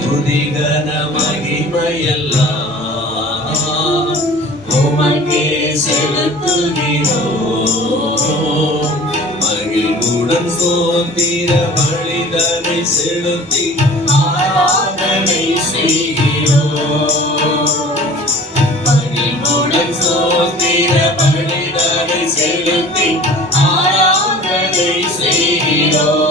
துதிகன மகிமையெல்லாம் உமக்கே செலுத்துகிறோம். மகிழ்வுடன் சோத்திர பலிதனை செலுத்தி ஆராதனை செய்கிறோம். மகிழ்வுடன் சோத்திர பலிதனை செலுத்தி ஆராதனை செய்கிறோம்.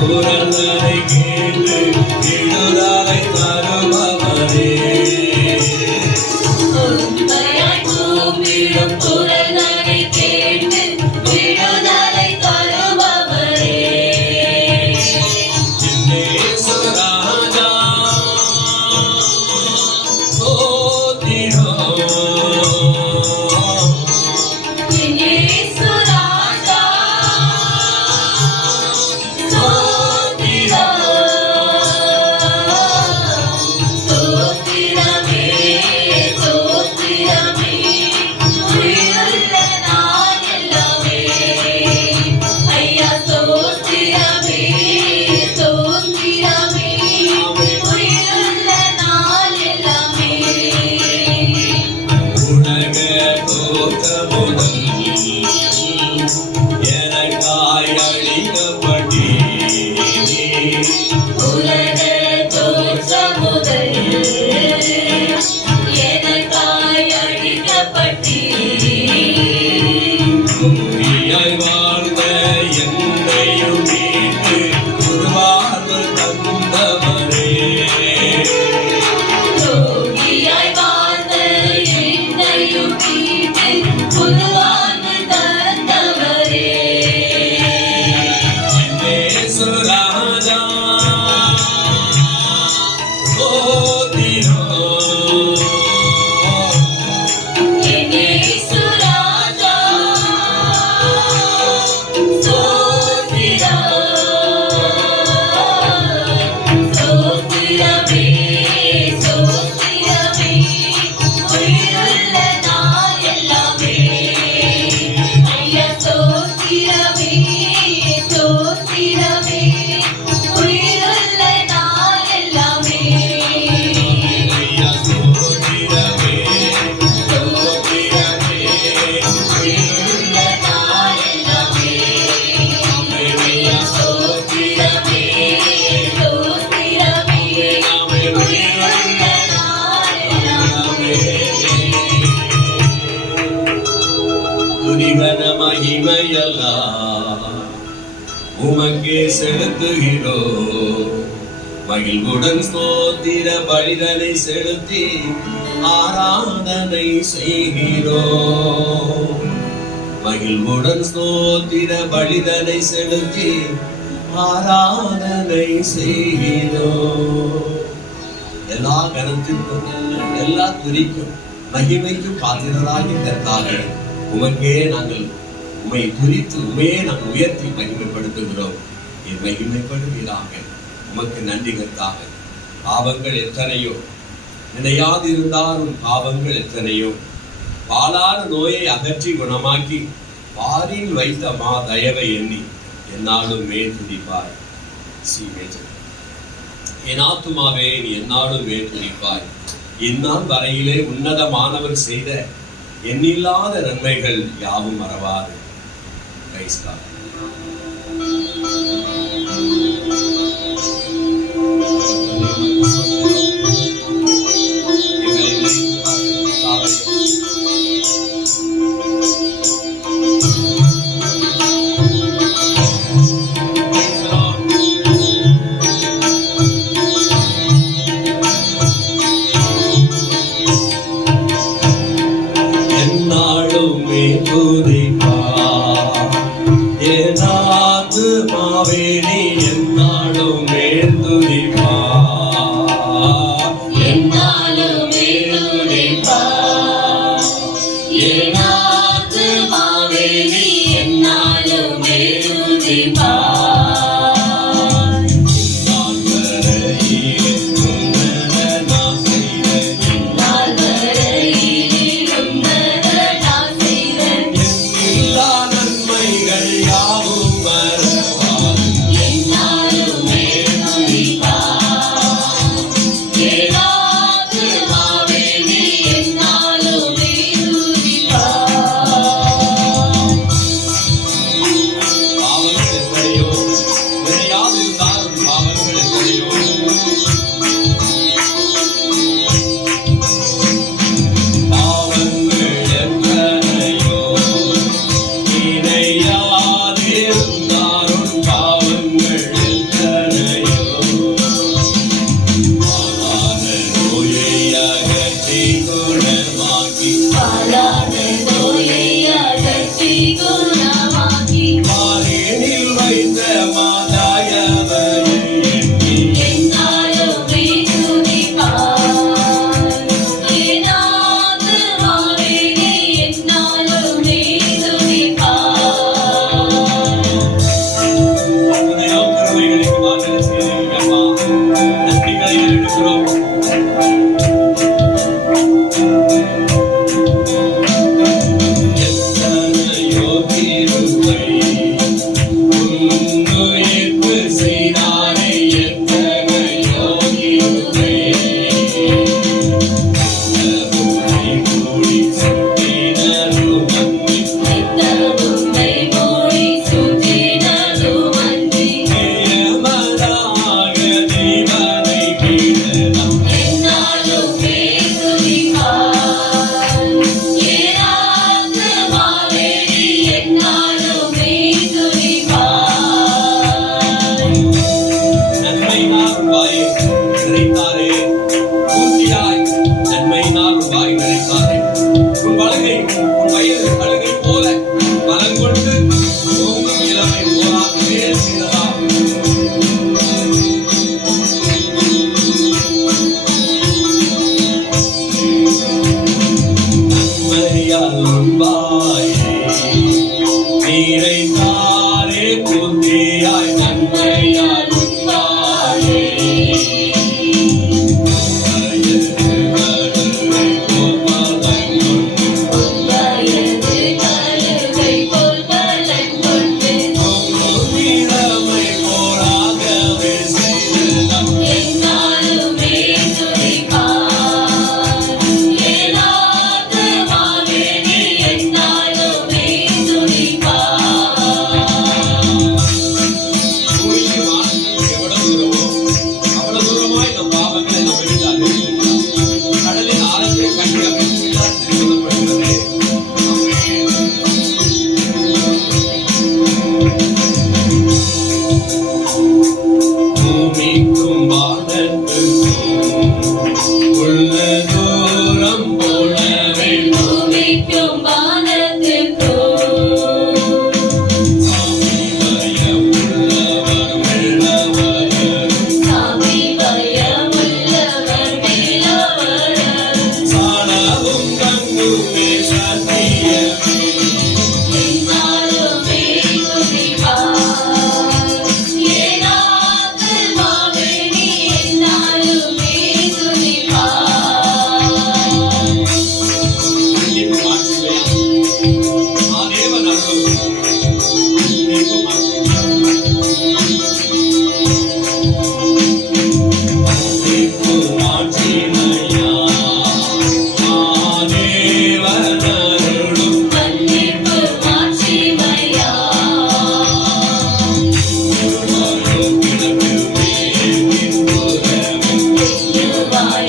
குரலை கேட்டு விடுதலை தருபவரே, உண்மையாய் கூப்பிடும் குரலை கேட்டு விடுதலை தருபவரே, இயேசு ராஜா ஸ்தோத்திரம். இயேசு ராஜா ஸ்தோத்திரம். எல்லாம் உமக்கே செலுத்துகிறோம். மகிழ்வுடன் ஸ்தோத்திர பலிதனை செலுத்தி ஆராதனை செய்கிறோம். மகிழ்வுடன் ஸ்தோத்திர பலிதனை செலுத்தி ஆராதனை செய்கிறோம். எல்லா கனத்திற்கும் எல்லா துதிக்கும் மகிமைக்கும் பாத்திரராகி கர்த்தாவே, உமக்கே நாங்கள் உம்மை துதித்து உமையே நாங்கள் உயர்த்தி மகிமைப்படுத்துகிறோம். என் மகிமைப்படுவீராக. உமக்கு நன்றி கர்த்தாவே. பாவங்கள் எத்தனையோ, நினையாதிருந்தாலும் பாவங்கள் எத்தனையோ, பாலான நோயை அகற்றி குணமாக்கி பாரில் வைத்த மா தயவை எண்ணி என்னாலும் மேல் துதிப்பாய். என் ஆத்துமாவே நீ என்னாலும் மேல் துதிப்பாய். இந்நாள் வரையிலே உன்னதமானவர் செய்த எண்ணில்லாத நன்மைகள் யாவும் மறவாது. என்னாலுமே துதிப்பா என் ஆத்துமாவே நீ என்னாலுமே துதிப்பா. என்னாலுமே துதிப்பா என் ஆத்துமாவே நீ என்னாலுமே துதிப்பா. மாட்சிமையா மாதேவனருளும் மன்னிப்பு மாட்சிமையா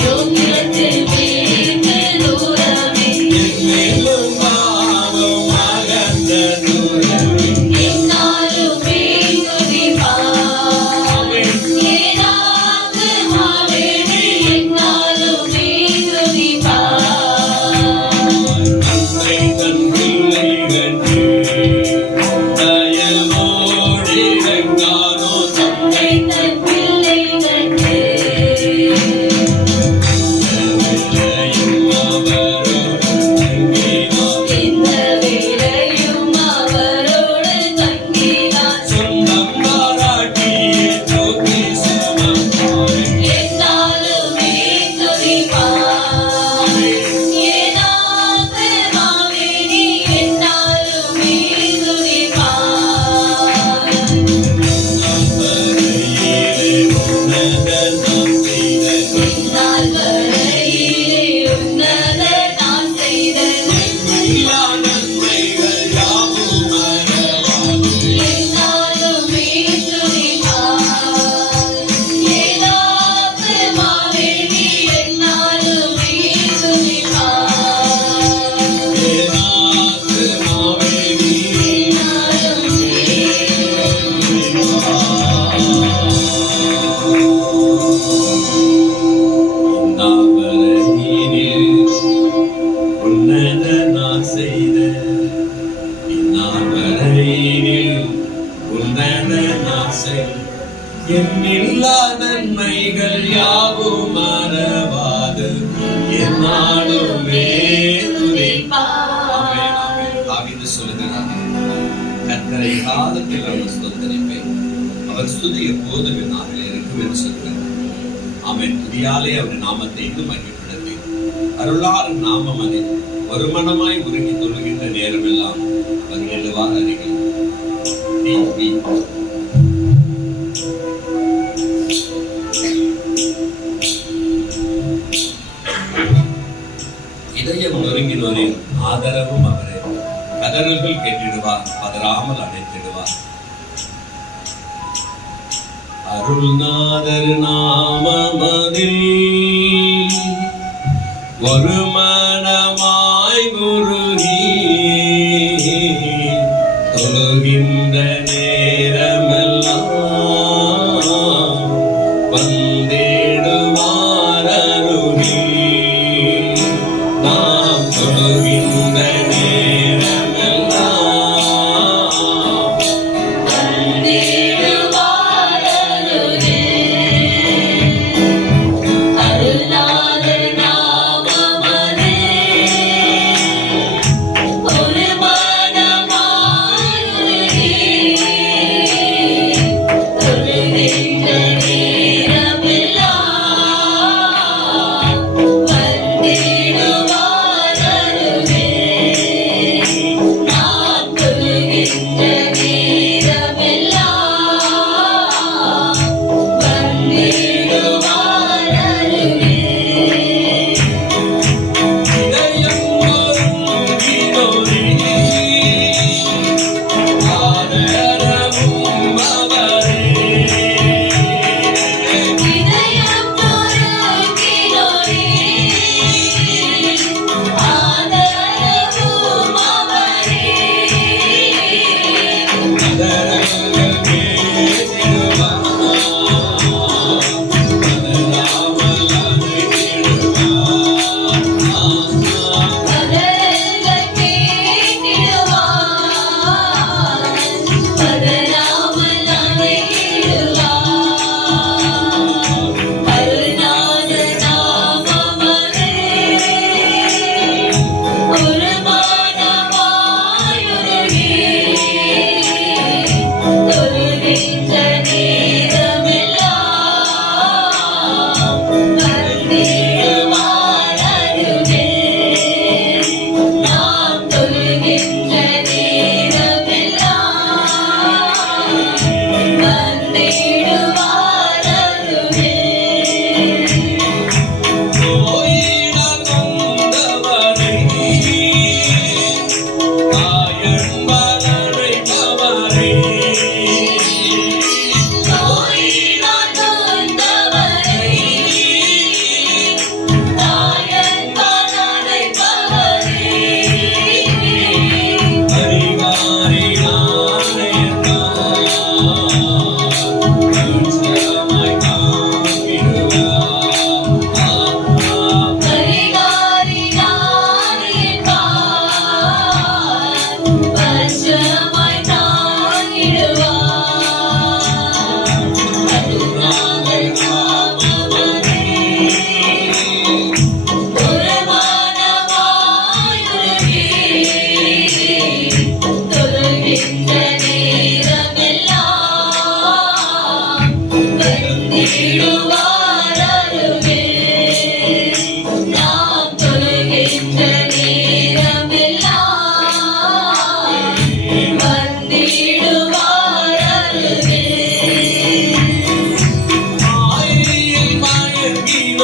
யோகியத்தில் வீட்டு தூரமே மேலும் பாவம் அகன்ற தூரமே என்னாலுமே துதிப்பாய் ஏனாத்து மாவேணி என்னாலுமே துதிப்பாய் தந்தை தன் பிள்ளைகளுக்கு தயவோடிரங்கானோ தந்தை தன் பிள்ளைகளுக்கு இந்த வேளையும் அவரோடு தங்கினார் சொந்தம் பாராட்டியே ஜோதி சுமப்பாய் என்னாலுமே துதிப்பாய் ஏனாத்து மாவேணி என்னாலுமே துதிப்பாய் என்னால் வரையிலே உன்னத நான் செய்த என்னாலுமே துதிப்பாய் ஏனாத்து மாவேணி என்னாலுமே துதிப்பாய் என்னில்லா நன்மைகள் யாவும் மறவாது என்னாலுமே தாவீது சொல்லுகிறார், கர்த்தரை காலத்தில் அவர் ஸ்தோத்தரிப்பேன், அவர் ஸ்துதி எப்போதும் என் நாவில் இருக்கும் என்று சொல்கிறார். அவன் துதியாலே அவர் நாமத்தை இன்னும் மகிமைப்படுத்தி அருளார் நாமம் அதை ஒருமனமாய் உருகி தொழுகின்ற நேரமெல்லாம் அவர் எழுவார் அருகில் இதயம் நொறுங்கினோரின் ஆதரவும் அவரே, கதறல்கள் கேட்டிடுவார், பதறாமல் அடைத்திடுவார். அருள்நாதர் நாமமதில் ஒரு மனமாய் உருகி தொழுகின்ற நேரமெல்லாம் வந்திடுவார் அருகில். நாம் தொழுகின்ற நேரமெல்லாம் வந்திடுவார் அருகில். அருள்நாதர் நாமமதே ஒரு மனமாய் உருகி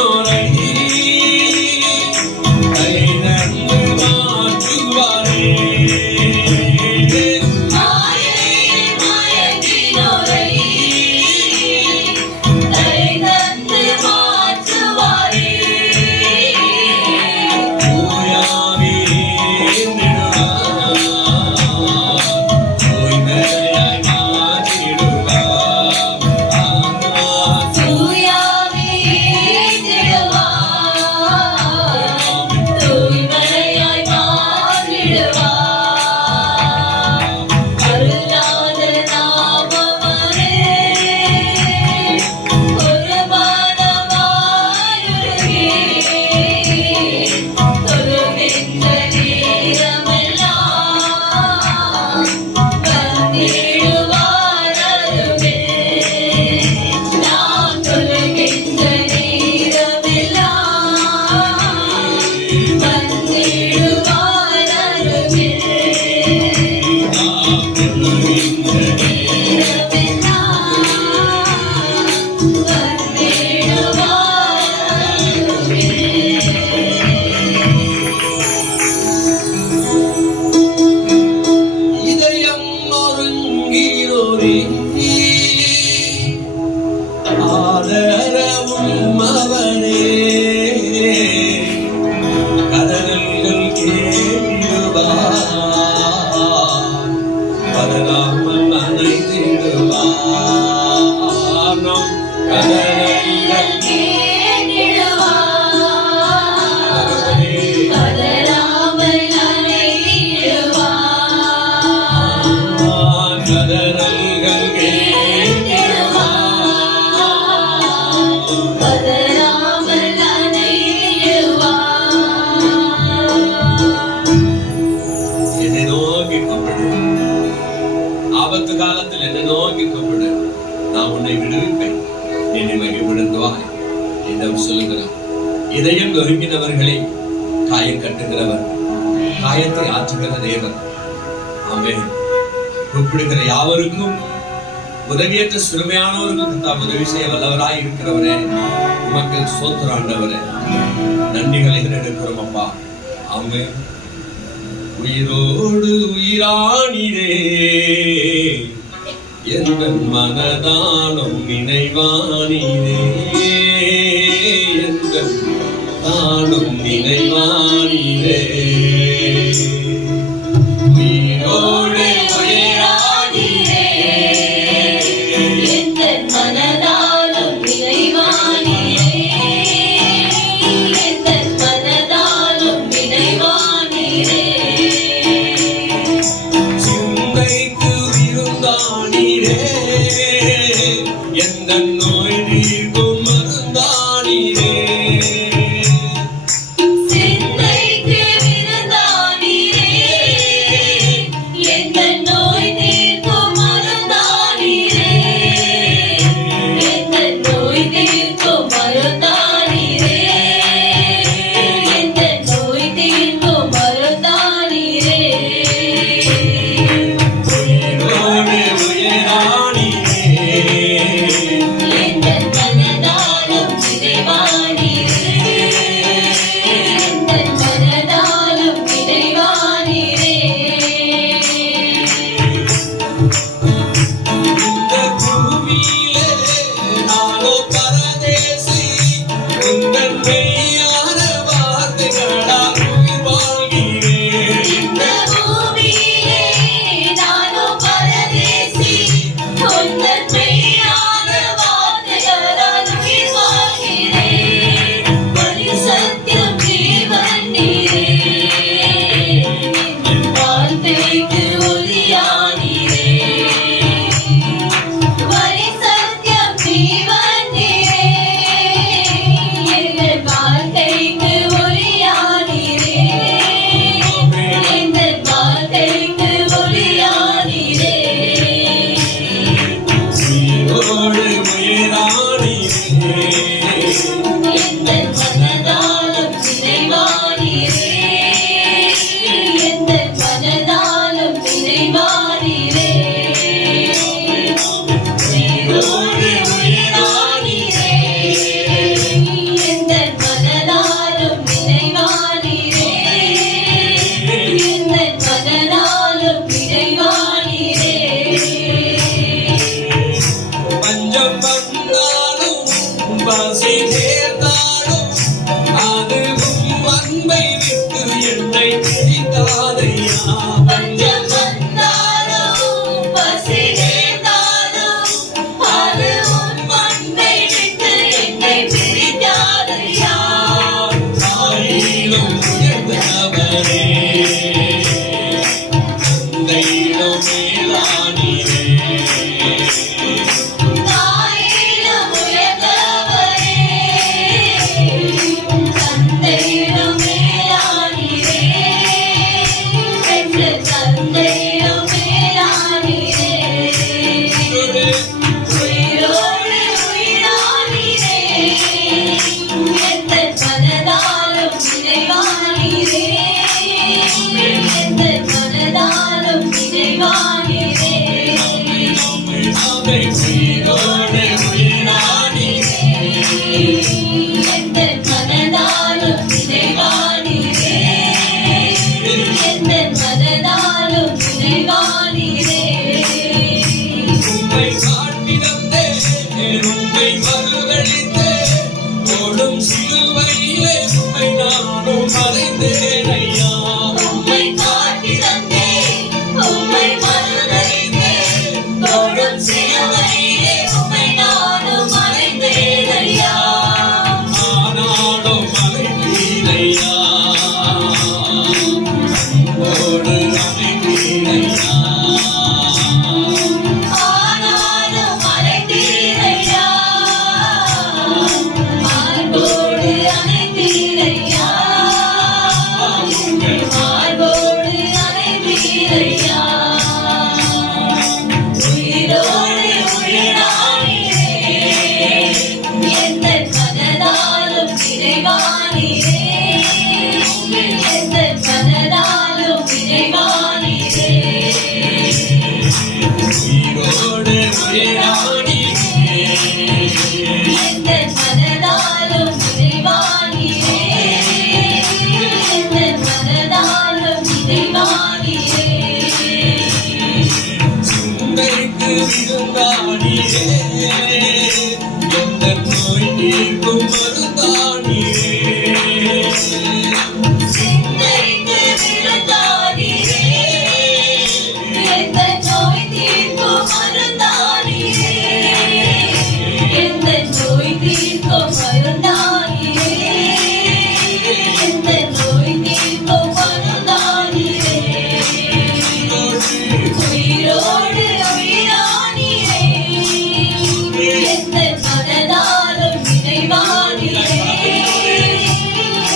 மாற்றினோரை கைதந்து மாற்றுவாரே. மாயையில் மயங்கினோரை கைதந்து மாற்றுவாரே. தூயாவி நின்றார், தூய்மையாய் மாற்றிடுவார். தூயாவி திடுவார், தூய்மையாய் மாற்றிடுவார். அருளாத நாமமரே, ஒரு மனமாயுருகி, தொழுகின்ற நேரமெல்லாம் வந்திடுவார் அருகே. நான் தொழுகின்ற நேரமெல்லாம் வந்திடுவார் அருகே. இதயம் நொறுங்கினோரே, ஆதரவும் அவரே. கதறல்கள் கேட்டிடுவார், பதறாமல் அணைத்திடுவார். நம் கதறல்கள் கதறாமல் அணைத்திடுவார். கதறல்கள் கதறாமல் அணைத்திடுவார். என்னை நோக்கி கூப்பிடு, ஆபத்து காலத்தில் என்னை நோக்கி கூப்பிடு, நான் உன்னை விடுவிப்பேன், என்னை மகிழ்விடுவாய் என்று சொல்லுகிறார். இதயம் நொறுங்கினவர்களை காயம் கட்டுகிறவர், காயத்தை ஆற்றுகிற தேவன். ஆமென். கூப்பிடுகிற யாவருக்கும், உதவியற்ற சிறுமையானவர்களுக்கு தாம் உதவி செய்ய வல்லவராய் இருக்கிறவரே, உமக்கு சோத்திரம் ஆண்டவரே. நன்றிகளை எடுக்கிறோம் அப்பா. ஆமென். உயிரோடு உயிரானிரே, எந்த மனதாலும் நினைவானிரே, எந்த தானும் நினைவானிரே. உயிரோடு உயிரானிரே, எந்தன் மனதாலும் நிறைவானிரே, எந்தன் மனதாலும் நிறைவானிரே. சிந்தைக்கு விருந்தானிரே, எந்த நோய் நீக்கும் மருந்தானிரே. சிந்தைக்கு விருந்தானிரே, எந்தன் நோய் தீர்க்கும் மருந்தானிரே, எந்தன் நோய் தீர்க்கும் மருந்தானிரே, எந்தன் நோய் தீர்க்கும் மருந்தானிரே. உயிரோடு உயிரானிரே, எந்தன் மனதாலும் நிறைவானிரே, எந்தன் மனதாலும் நிறைவானிரே. இந்த பூமியிலே நானோ பரதேசி, உங்கள் மெய்யான வார்த்தைகளால் உயிர் வாழ்கிறேன். இந்த பூமியிலே நானோ பரதேசி, உந்தன் மெய்யான வார்த்தைகளால் உயிர் வாழ்கிறேன். வழி சத்தியம் ஜீவன் நீரே, என் வாழ்க்கைக்கு ஒளியானீரே. வழி சத்தியம் ஜீவன் நீரே, எங்கள் வாழ்க்கை மறைந்தேன் ஐயா. உம்மை காட்டி தந்தேன், உம்மை மறுதலித்தேன். தோளும் சிலுவையிலே உம்மை நானும் மறைந்தேன் ஐயா. ஆனாலும் மறைந்தேன் ஐயா. அன்போடு அணைத்தேன் ஐயா. ஆனாலும் மறைந்தீர் ஐயா. மார்போடு அணைத்தீர் ஐயா. மார்போடு அணைத்தீர் ஐயா. உயிரோடு உயிரானீரே, எந்தன் மனதாலும் நிறைவானீரே. எந்தன் மனதாலும் நிறைவானீரே. உயிரோடு உயிரானீரே. எந்தன் மனதாலும் நிறைவானீரே. எந்தன் மனதாலும் நிறைவானீரே. சிந்தைக்கு விருந்தானீரே. எந்தன் நோய் தீர்க்கும் மருந்தானீரே. சிந்தைக்கு விருந்தானீரே. எந்தன் நோய் தீர்க்கும் மருந்தானீரே. எந்தன் நோய் தீர்க்கும் மருந்தானீரே. எந்தன் நோய் தீர்க்கும் மருந்தானீரே. உயிரோடு உயிரானீரே. எந்தன் மனதாலும் நிறைவானீரே.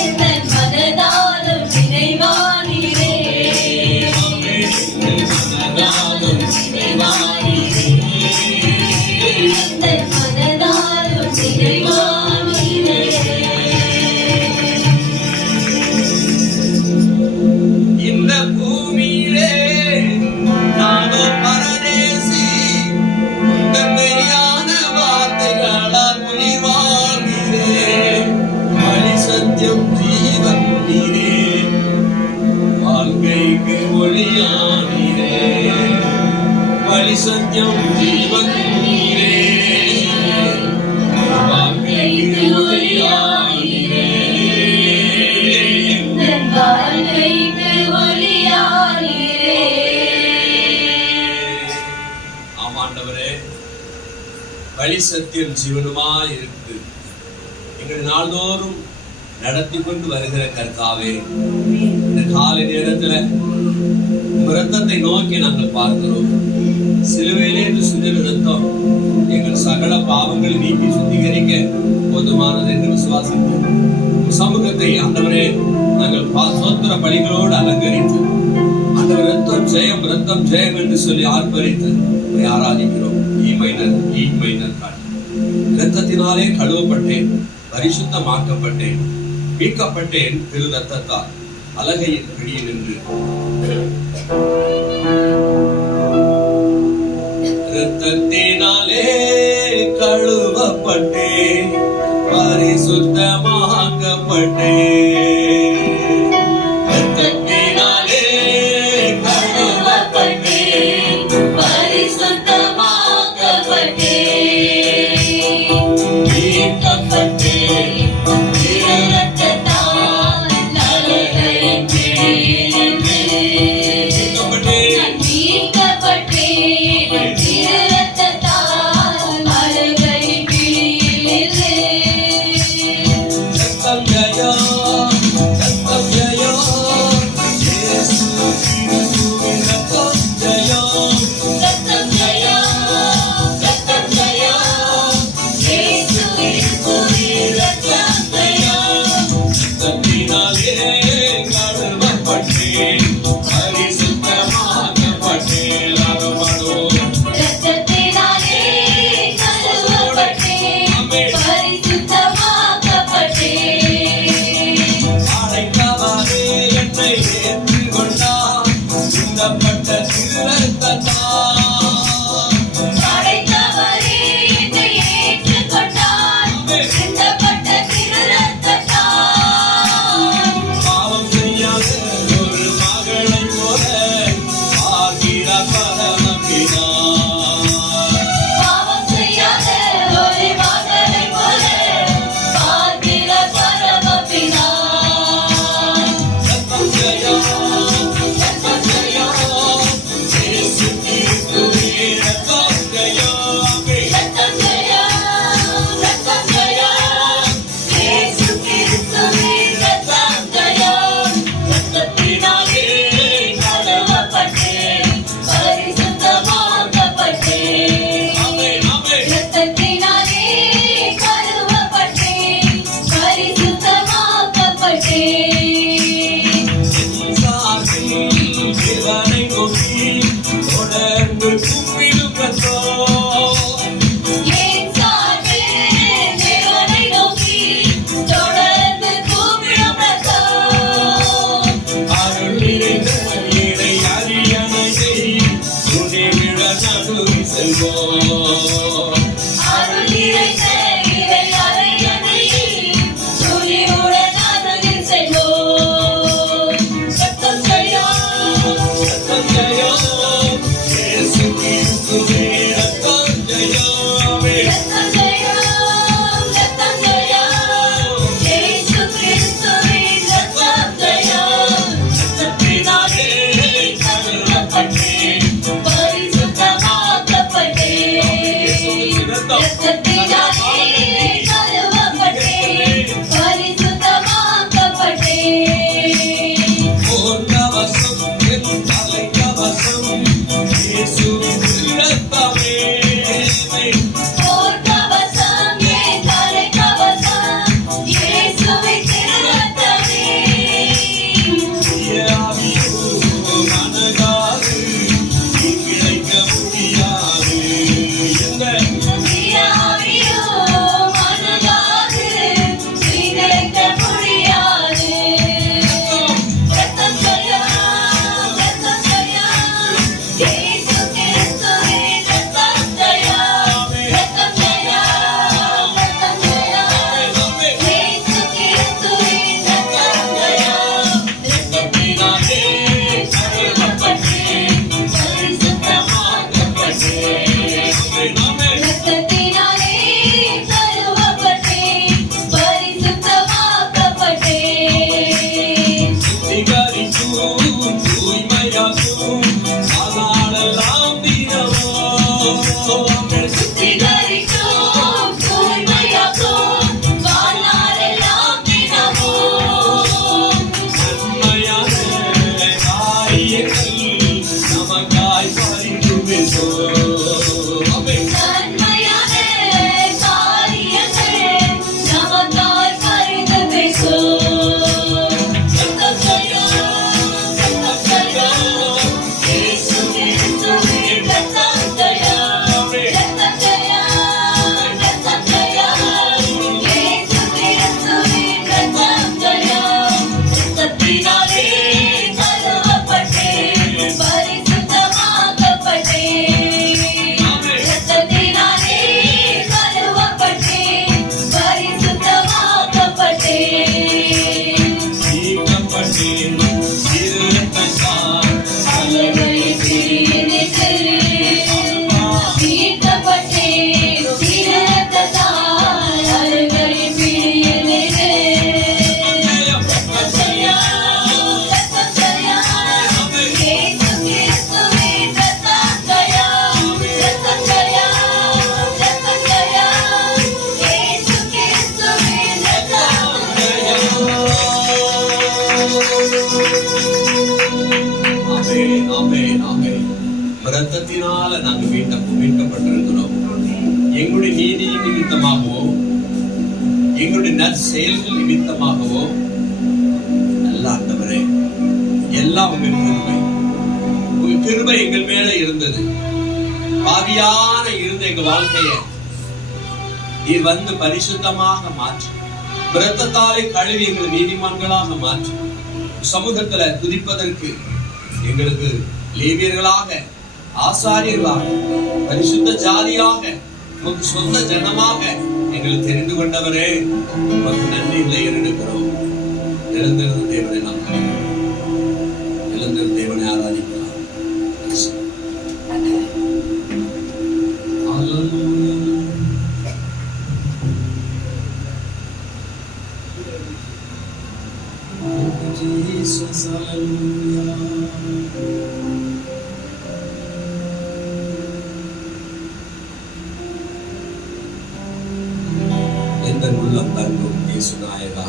எந்தன் மனதாலும் நிறைவானீரே. மனதாலும் நிறைவானீரே. எந்தன் மனதாலும் நிறைவானீரே. இந்த பூமியிலே நானோ பரதேசி. உந்தன் மெய்யான வார்த்தைகளால் உயிர் வாழ்கிறேன். வழி சத்தியம் ஜீவன் நீரே. வாழ்க்கைக்கு ஒளியானீரே. வழி சத்தியம் ஜீவன் நீரே. வாழ்க்கைக்கு ஒளியானீரே. எந்தன் வாழ்க்கைக்கு ஒளியானீரே. ஆமாண்டவரே, வழி சத்தியம் ஜீவனுமாய் இருக்கு எங்கள் நாள்தோறும் நடத்தி கொண்டு வருகிற கர்த்தாவே, இந்த காலை நேரத்துல உங்க ரத்தத்தை நோக்கி நாங்கள் பார்க்கிறோம். சிலுவையிலே சிந்தின ரத்தம் எங்கள் சகல பாவங்களை நீக்கி சுத்திகரிக்க போதுமானது என்று விசுவாசித்தோம். உம் சமூகத்தை ஆண்டவரே நாங்கள் சோத்திர பலிகளோடு அலங்கரித்து அந்த ரத்தம் ஜெயம் ரத்தம் ஜெயம் என்று சொல்லி ஆர்ப்பரித்து உம்மை ஆராதிக்கிறோம். ஈ மைனர் காட்டு இரத்தத்தினாலே கழுவப்பட்டேன், பரிசுத்தமாக்கப்பட்டேன், மீட்கப்பட்டேன் திரு ரத்தத்தால் அலகையின் பிடியில் நின்று. இரத்தத்தினாலே கழுவப்பட்டேன், பரிசுத்தமாக்கப்பட்டேன். இரத்தத்தினாலே கழுவப்பட்டேன், பரிசுத்தமாக்கப்பட்டேன், மீட்கப்பட்டேன். திரு ரத்தத்தால் அலகையின் பிடியில் நின்று. மீட்கப்பட்டேன். மீட்கப்பட்டேன், திரு ரத்தத்தால் அலகையின் பிடியில் நின்று. ரத்தம் ஜெயம், ரத்தம் ஜெயம், இயேசு கிறிஸ்துவின் ரத்தம் ஜெயம். ரத்தம் ஜெயம், ரத்தம் ஜெயம், இயேசுவின் புனித ரத்தம் ஜெயம். ரத்தத்தினாலே கழுவப்பட்டேன், பரிசுத்தமாக்கப்பட்டேன். அருமளவும் ரத்தத்தினாலே கழுவப்பட்டேன், பரிசுத்தமாக்கப்பட்டேன். அழைத்தவரே என்னை ஏற்றுக்கொண்டார், சிந்தப்பட்ட திரு ரத்தத்தால். படைத்தவரே என்னை ஏற்றுக்கொண்டார், சிந்தப்பட்ட திரு ரத்தத்தால். பாவம் செய்யாத ஒரு மகனை தேவனை நோக்கி தொடர்ந்து கூப்பிடும் கர்த்தர். என் சார்பில் தேவனை நோக்கி தொடர்ந்து கூப்பிடும் கர்த்தர். அருள் நிறைந்த ஏழை அரியணையை துணிவிட நடுவில் செல்வோம். அருள் நிறைந்த இறை அரியணையை துணிவுடன் அருகில் செல்வோம். கர்த்தர் ஜெயம், ரத்தம் ஜெயம், இயேசு கிறிஸ்துவே ரத்தம் ஜெயமே. கர்த்தர் ஜெயம், கர்த்தர் ஜெயம், இயேசு கிறிஸ்துவின் ரத்தம் ஜெயம். ரத்தத்தினாலே கழுவப்பட்டேன். பரிசுத்தமாக்கப்பட்டேன். ரத்தத்தினாலே கழுவப்பட்டேன். பரிசுத்தமாக்கப்பட்டேன். போர்க்கவசம் என் தலைக்கவசம், இயேசுவின் இரத்தமே. போர்க்கவசம் என் தலைக்கவசம், இயேசுவின் திருரத்தமே. ஆவியோ மனதாறு கிடைக்க முடியாது. எந்த ஆவியோ மனதாது நினைக்க முடியாது. ரத்தம் ஜெயம், ரத்தம் ஜெயம், இயேசு கிறிஸ்துவின் ரத்தம் ஜெயம். ரத்தம் ஜெயம், ரத்தம் ஜெயம், இயேசு கிறிஸ்துவின் ரத்தம் ஜெயம். ரத்தத்தினாலே கழுவப்பட்டேன், பரிசுத்தமாக்கப்பட்டேன். ரத்தத்தினாலே கழுவப்பட்டேன், பரிசுத்தமாக்கப்பட்டேன். சுத்திகரிக்கும் தூய்மையாக்கும் நாளெல்லாம் தினமும் சுத்திகரிக்கும், தூய்மையாக்கும், வாழ்நாளெல்லாம் தினமும். நன்மையான காரியங்கள் நமக்காய் பரிந்து பேசும். நன்மையான காரியங்கள் நமக்காய் பரிந்து பேசும். ரத்தம் ஜெயம், ரத்தம் ஜெயம், இயேசு கிறிஸ்துவின் ரத்தம் ஜெயம். ரத்தம் ஜெயம், ரத்தம் ஜெயம், இயேசு கிறிஸ்துவின் ரத்தம் ஜெயம். ரத்தத்தினாலே கழுவப்பட்டேன், பரிசுத்தமாக்கப்பட்டேன். ரத்தத்தினாலே கழுவப்பட்டேன், பரிசுத்தமாக்கப்பட்டேன். நீக்கப்பட்டேன் திருரத்தத்தால் அலைகளில் பிரியனில் மீட்கப்பட்டேன், திருரத்தத்தால் அலைகளில் பிரியனில். ரத்தம் ஜெயம், ரத்தம் ஜெயம், இயேசு கிறிஸ்துவின் ரத்தம் ஜெயம். ரத்தம் ஜெயம், ரத்தம் ஜெயம், இயேசு கிறிஸ்துவின் ரத்தம் ஆமென், ஆமென், ஆமென். இரத்தத்தினால நாங்கள் மீட்கப்பட்டிருக்கிறோம். எங்களுடைய நீதி நிமித்தமாகவோ எங்களுடைய நற்செயல்கள் நிமித்தமாகவோ நல்ல ஆண்டவரே, எல்லாம் உங்கள் கிருபை. உங்கள் கிருபை எங்கள் மேல இருந்தது. பாவியான இருந்த எங்க வாழ்க்கையை நீர் வந்து பரிசுத்தமாக மாற்றி, இரத்தத்தாலே கழுவி எங்களை நீதிமான்களாக மாற்றி, சமூகத்துல துதிப்பதற்கு எங்களுக்கு லேவியர்களாக, ஆசாரியர்களாக, பரிசுத்த ஜாதியாக, உமக்கு சொந்த ஜனமாக எங்களை தெரிந்து கொண்டவரே, உமக்கு நன்றிகளை ஏறெடுக்கிறோம். எழுந்திருந்த தேவனை நாம் எழுந்திருந்த தேவனை ஆராதிக்கலாம். Jesus, hallelujah. எந்தன் உள்ளம் தங்கும் இயேசு நாயகா,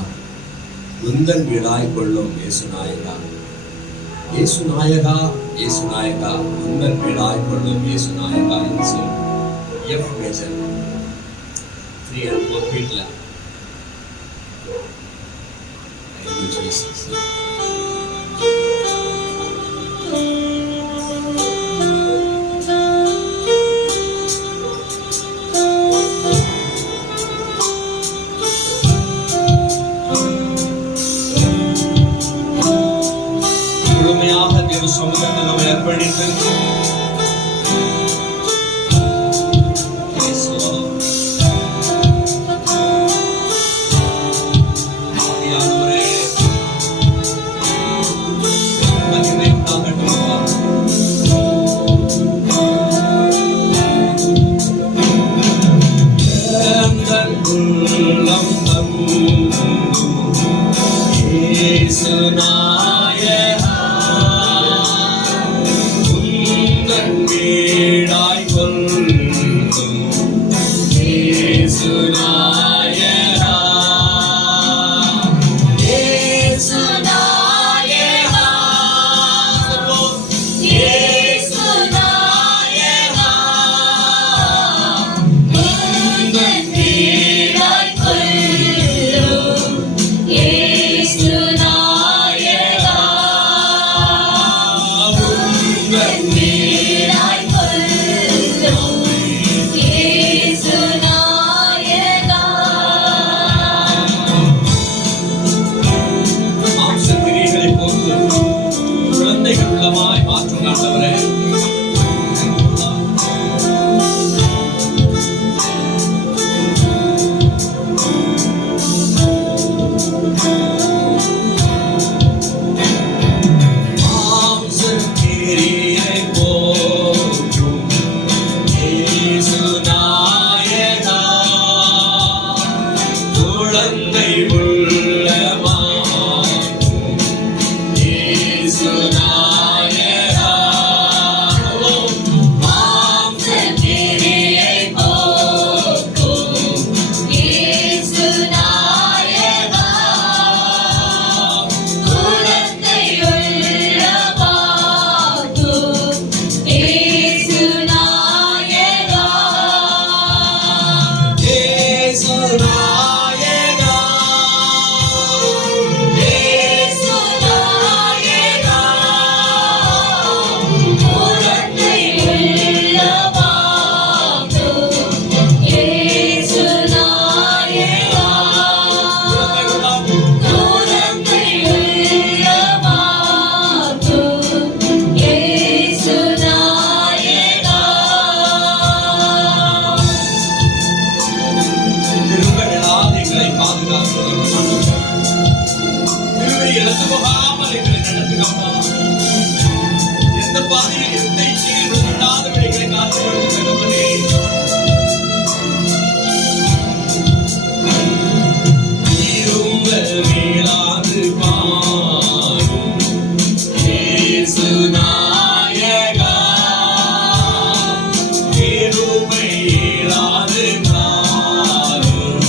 உந்தன் வீடாய் கொள்ளும் இயேசு நாயகா. இயேசு நாயகா, இயேசு நாயகா, உந்தன் வீடாய் கொள்ளும் இயேசு நாயகா என்று சொல்லி F major 3 and 4 feet. Thank you, Jesus. முழுமையாக தேவ சமூகத்தில் நம்ம ஏற்படுத்தி ஆவியானவரே மகிமை உண்டாகட்டும் எங்கள் உள்ளம் தங்கும் இயேசு நாயகா உந்தன் வீடாய் கொள்ளும் இயேசு நாயகா இயேசு நாயகா இயேசு நாயகா உந்தன் வீடாய் கொள்ளும் இயேசு நாயகா உந்தன் வீடாய் கொள்ளும் இயேசு நாயகா மாம்சக்கிரியைகளை போன்று குழந்தைகள் உள்ளமாய் மாற்றும் ஆண்டவரே. மாம்சக்கிரியை போற்றும் இயேசு நாயகா குழந்தை உள்ளமாக்கும் இயேசு நாயகா மாம்சக்கிரியை போக்கும் இயேசு நாயகா குழந்தை உள்ளமாக்கும் இயேசு நாயகா இயேசு நாயகா இயேசு நாயகா குழந்தை உள்ளமாக்கும் இயேசு நாயகா குழந்தை உள்ளமாக்கும் இயேசு நாயகா திரும்ப விழாது எங்களை பாதுகாத்து திருவை இழந்து போகாமல் எங்களை நடத்துகப்பா. எந்த பாதையில் எந்த இச்சையில் விழுந்தாத எங்களை காத்து தகப்பனே. திரும்ப விழாது பாரும் இயேசு நாயகா கிருபை இழாது பாரும்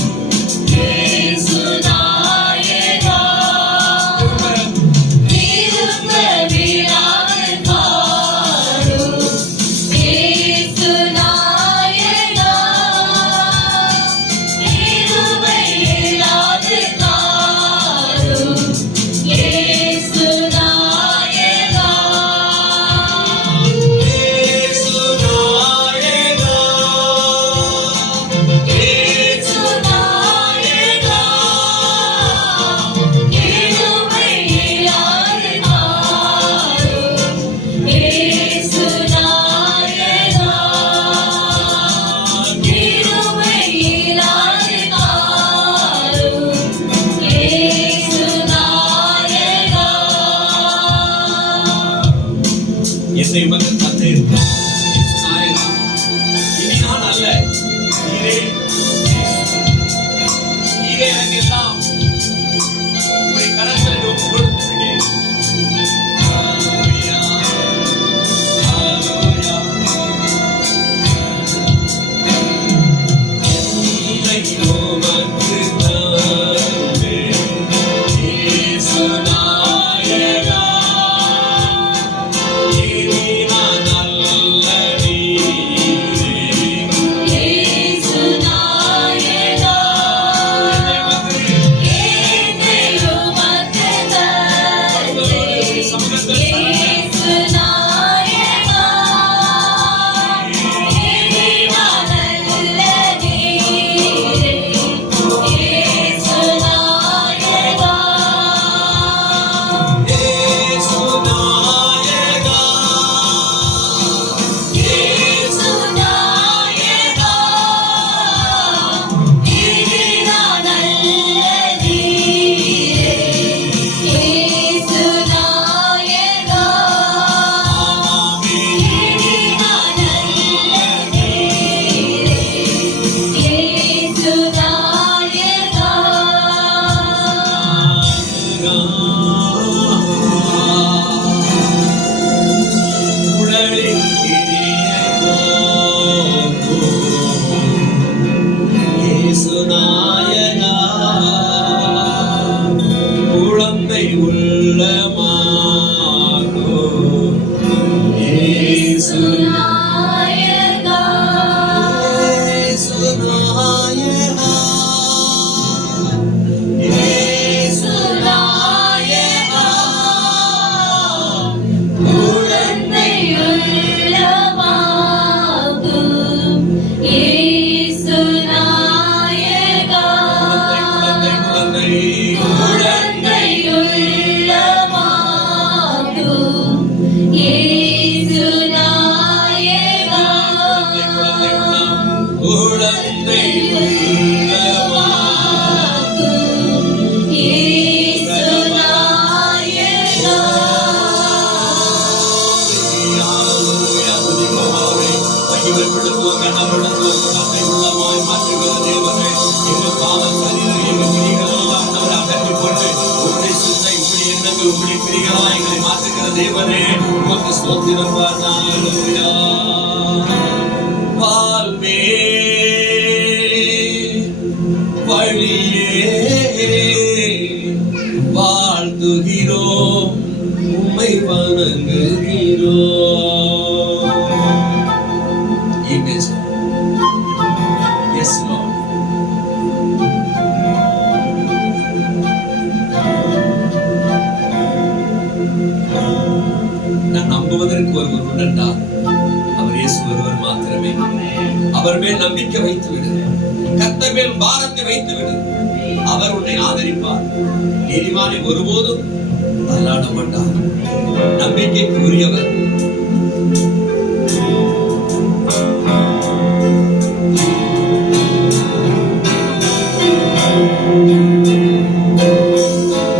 இயேசு நாயகா திரும்ப விழாது பாரும் இயேசு நாயகா கிருபை இழாது பாரும் இயேசு நாயகா இயேசு நாயகா இயேசு நாயகா கிருபை இழாது பாரும் இயேசு நாயகா கிருபை இழாது பாரும் இயேசு நாயகா என்னை உமக்கு தந்து இயேசு நாயகா இனி நான் அல்ல நீரே நீரே எனக்கு எல்லாம் உம்முடைய கரங்களில் ஒப்புக் கொடுத்துவிட்டேன். ஹல்லேலூயா, ஹல்லேலூயா. என்னை உமக்கு தந்தேன் இயேசு நாயகா இனி நான் உள்ளமாகும் இயேசு நாயகா இயேசு நாயகா இயேசு நாயகா குழந்தை உள்ளமாகும் இயேசு நாயகா குழந்தை குழந்தை உள்ளமாகும் இயேசு நாயகா குழந்தை உள்ளமாகும் இயேசு நாயகா தேவனே உமக்கு ஸ்தோத்திரம் ஹல்லேலூயா வாழ்வே வழியே வாழ்த்துகிறோம் உம்மை வணங்குகிறோம். Image. Yes, Lord. நான் நம்புவதற்கு ஒருவர் உண்டா, அவர் இயேசு ஒருவர் மாத்திரமே. அவர் மேல் நம்பிக்கை வைத்து விடு, கர்த்தர் மேல் பாரத்தை வைத்து விடு. அவர் உன்னை ஆதரிப்பார். நீதிமானை ஒருபோதும் தள்ளாட மாட்டார். நம்பிக்கைக்கு உரியவர்.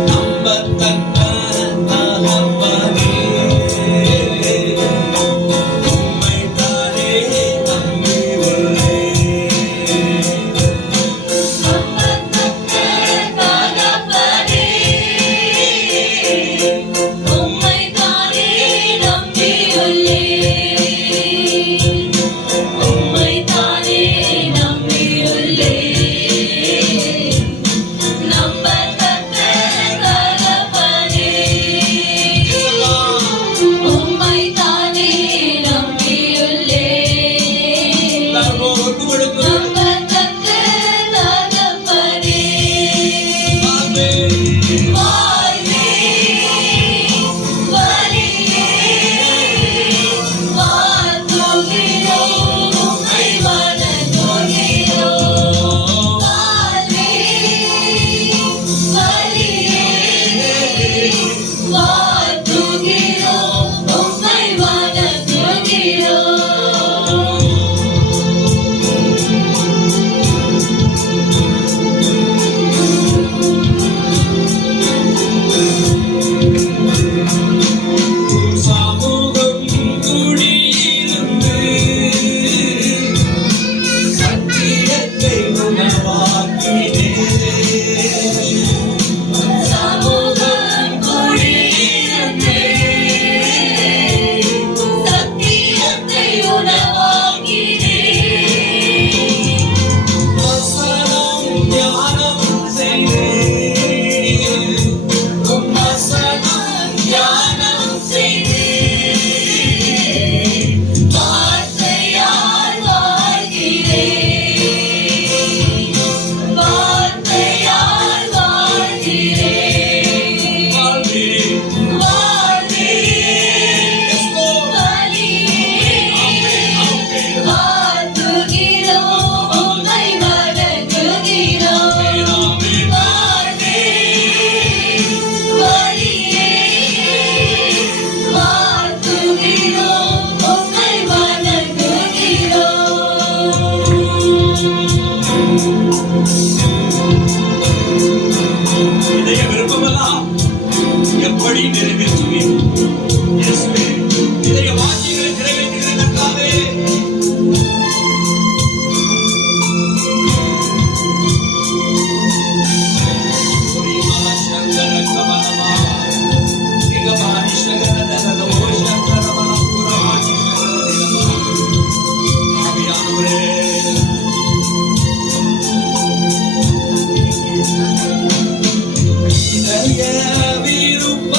நம்பத்தக்க தகப்பனே, உம்மைத்தானே நம்பியுள்ளேன். நம்பத்தக்க தகப்பனே, உம்மைத்தானே நம்பியுள்ளேன். உம்மைத்தானே நம்பியுள்ளேன். நம்பத்தக்க தகப்பனே, உம்மைத்தானே நம்பியுள்ளேன். எல்லாரும் ஒப்பு கொடுத்து நம்பத்தக்க தகப்பனே, வாழ்வே வழியே வாழ்த்துகிறோம் உம்மை வணங்குகிறோம். வாழ்வே வழியே வாழ்த்துகிறோம் உம்மை வணங்குகிறோம். சமூகம் குடியிருந்து சத்தியத்தை உணவாக்கினே. சமூகம் குடியிருந்து சத்தியத்தை உணவாக்கினே. வசனம் தியானம் செய்தே. வசனம் தியானம் செய்து வார்த்தையால் வாழ்கிறேன். வார்த்தையால் வாழ்கிறேன். வாழ்வே வாழ்வே வழியே வாழ்த்துகிறோம் உம்மை வணங்குகிறோம். வாழ்வே வழியே வாழ்த்துகிறோம் உம்மை வணங்குகிறோம். இதய விருப்பமெல்லாம் எப்படி நிறைவேற்றுவீர்? இயேசுவே, இதய வாஞ்சிகளை நிறைவேற்றுகிற கர்த்தாவே, புரியுமா சங்கர கமலமா, இங்க பாரி சங்கர தரதமோ சங்கர மனப்புரமாட்டி சங்கர தினமா. ஆவியானவரே, இதய இதய விருப்பமெல்லாம்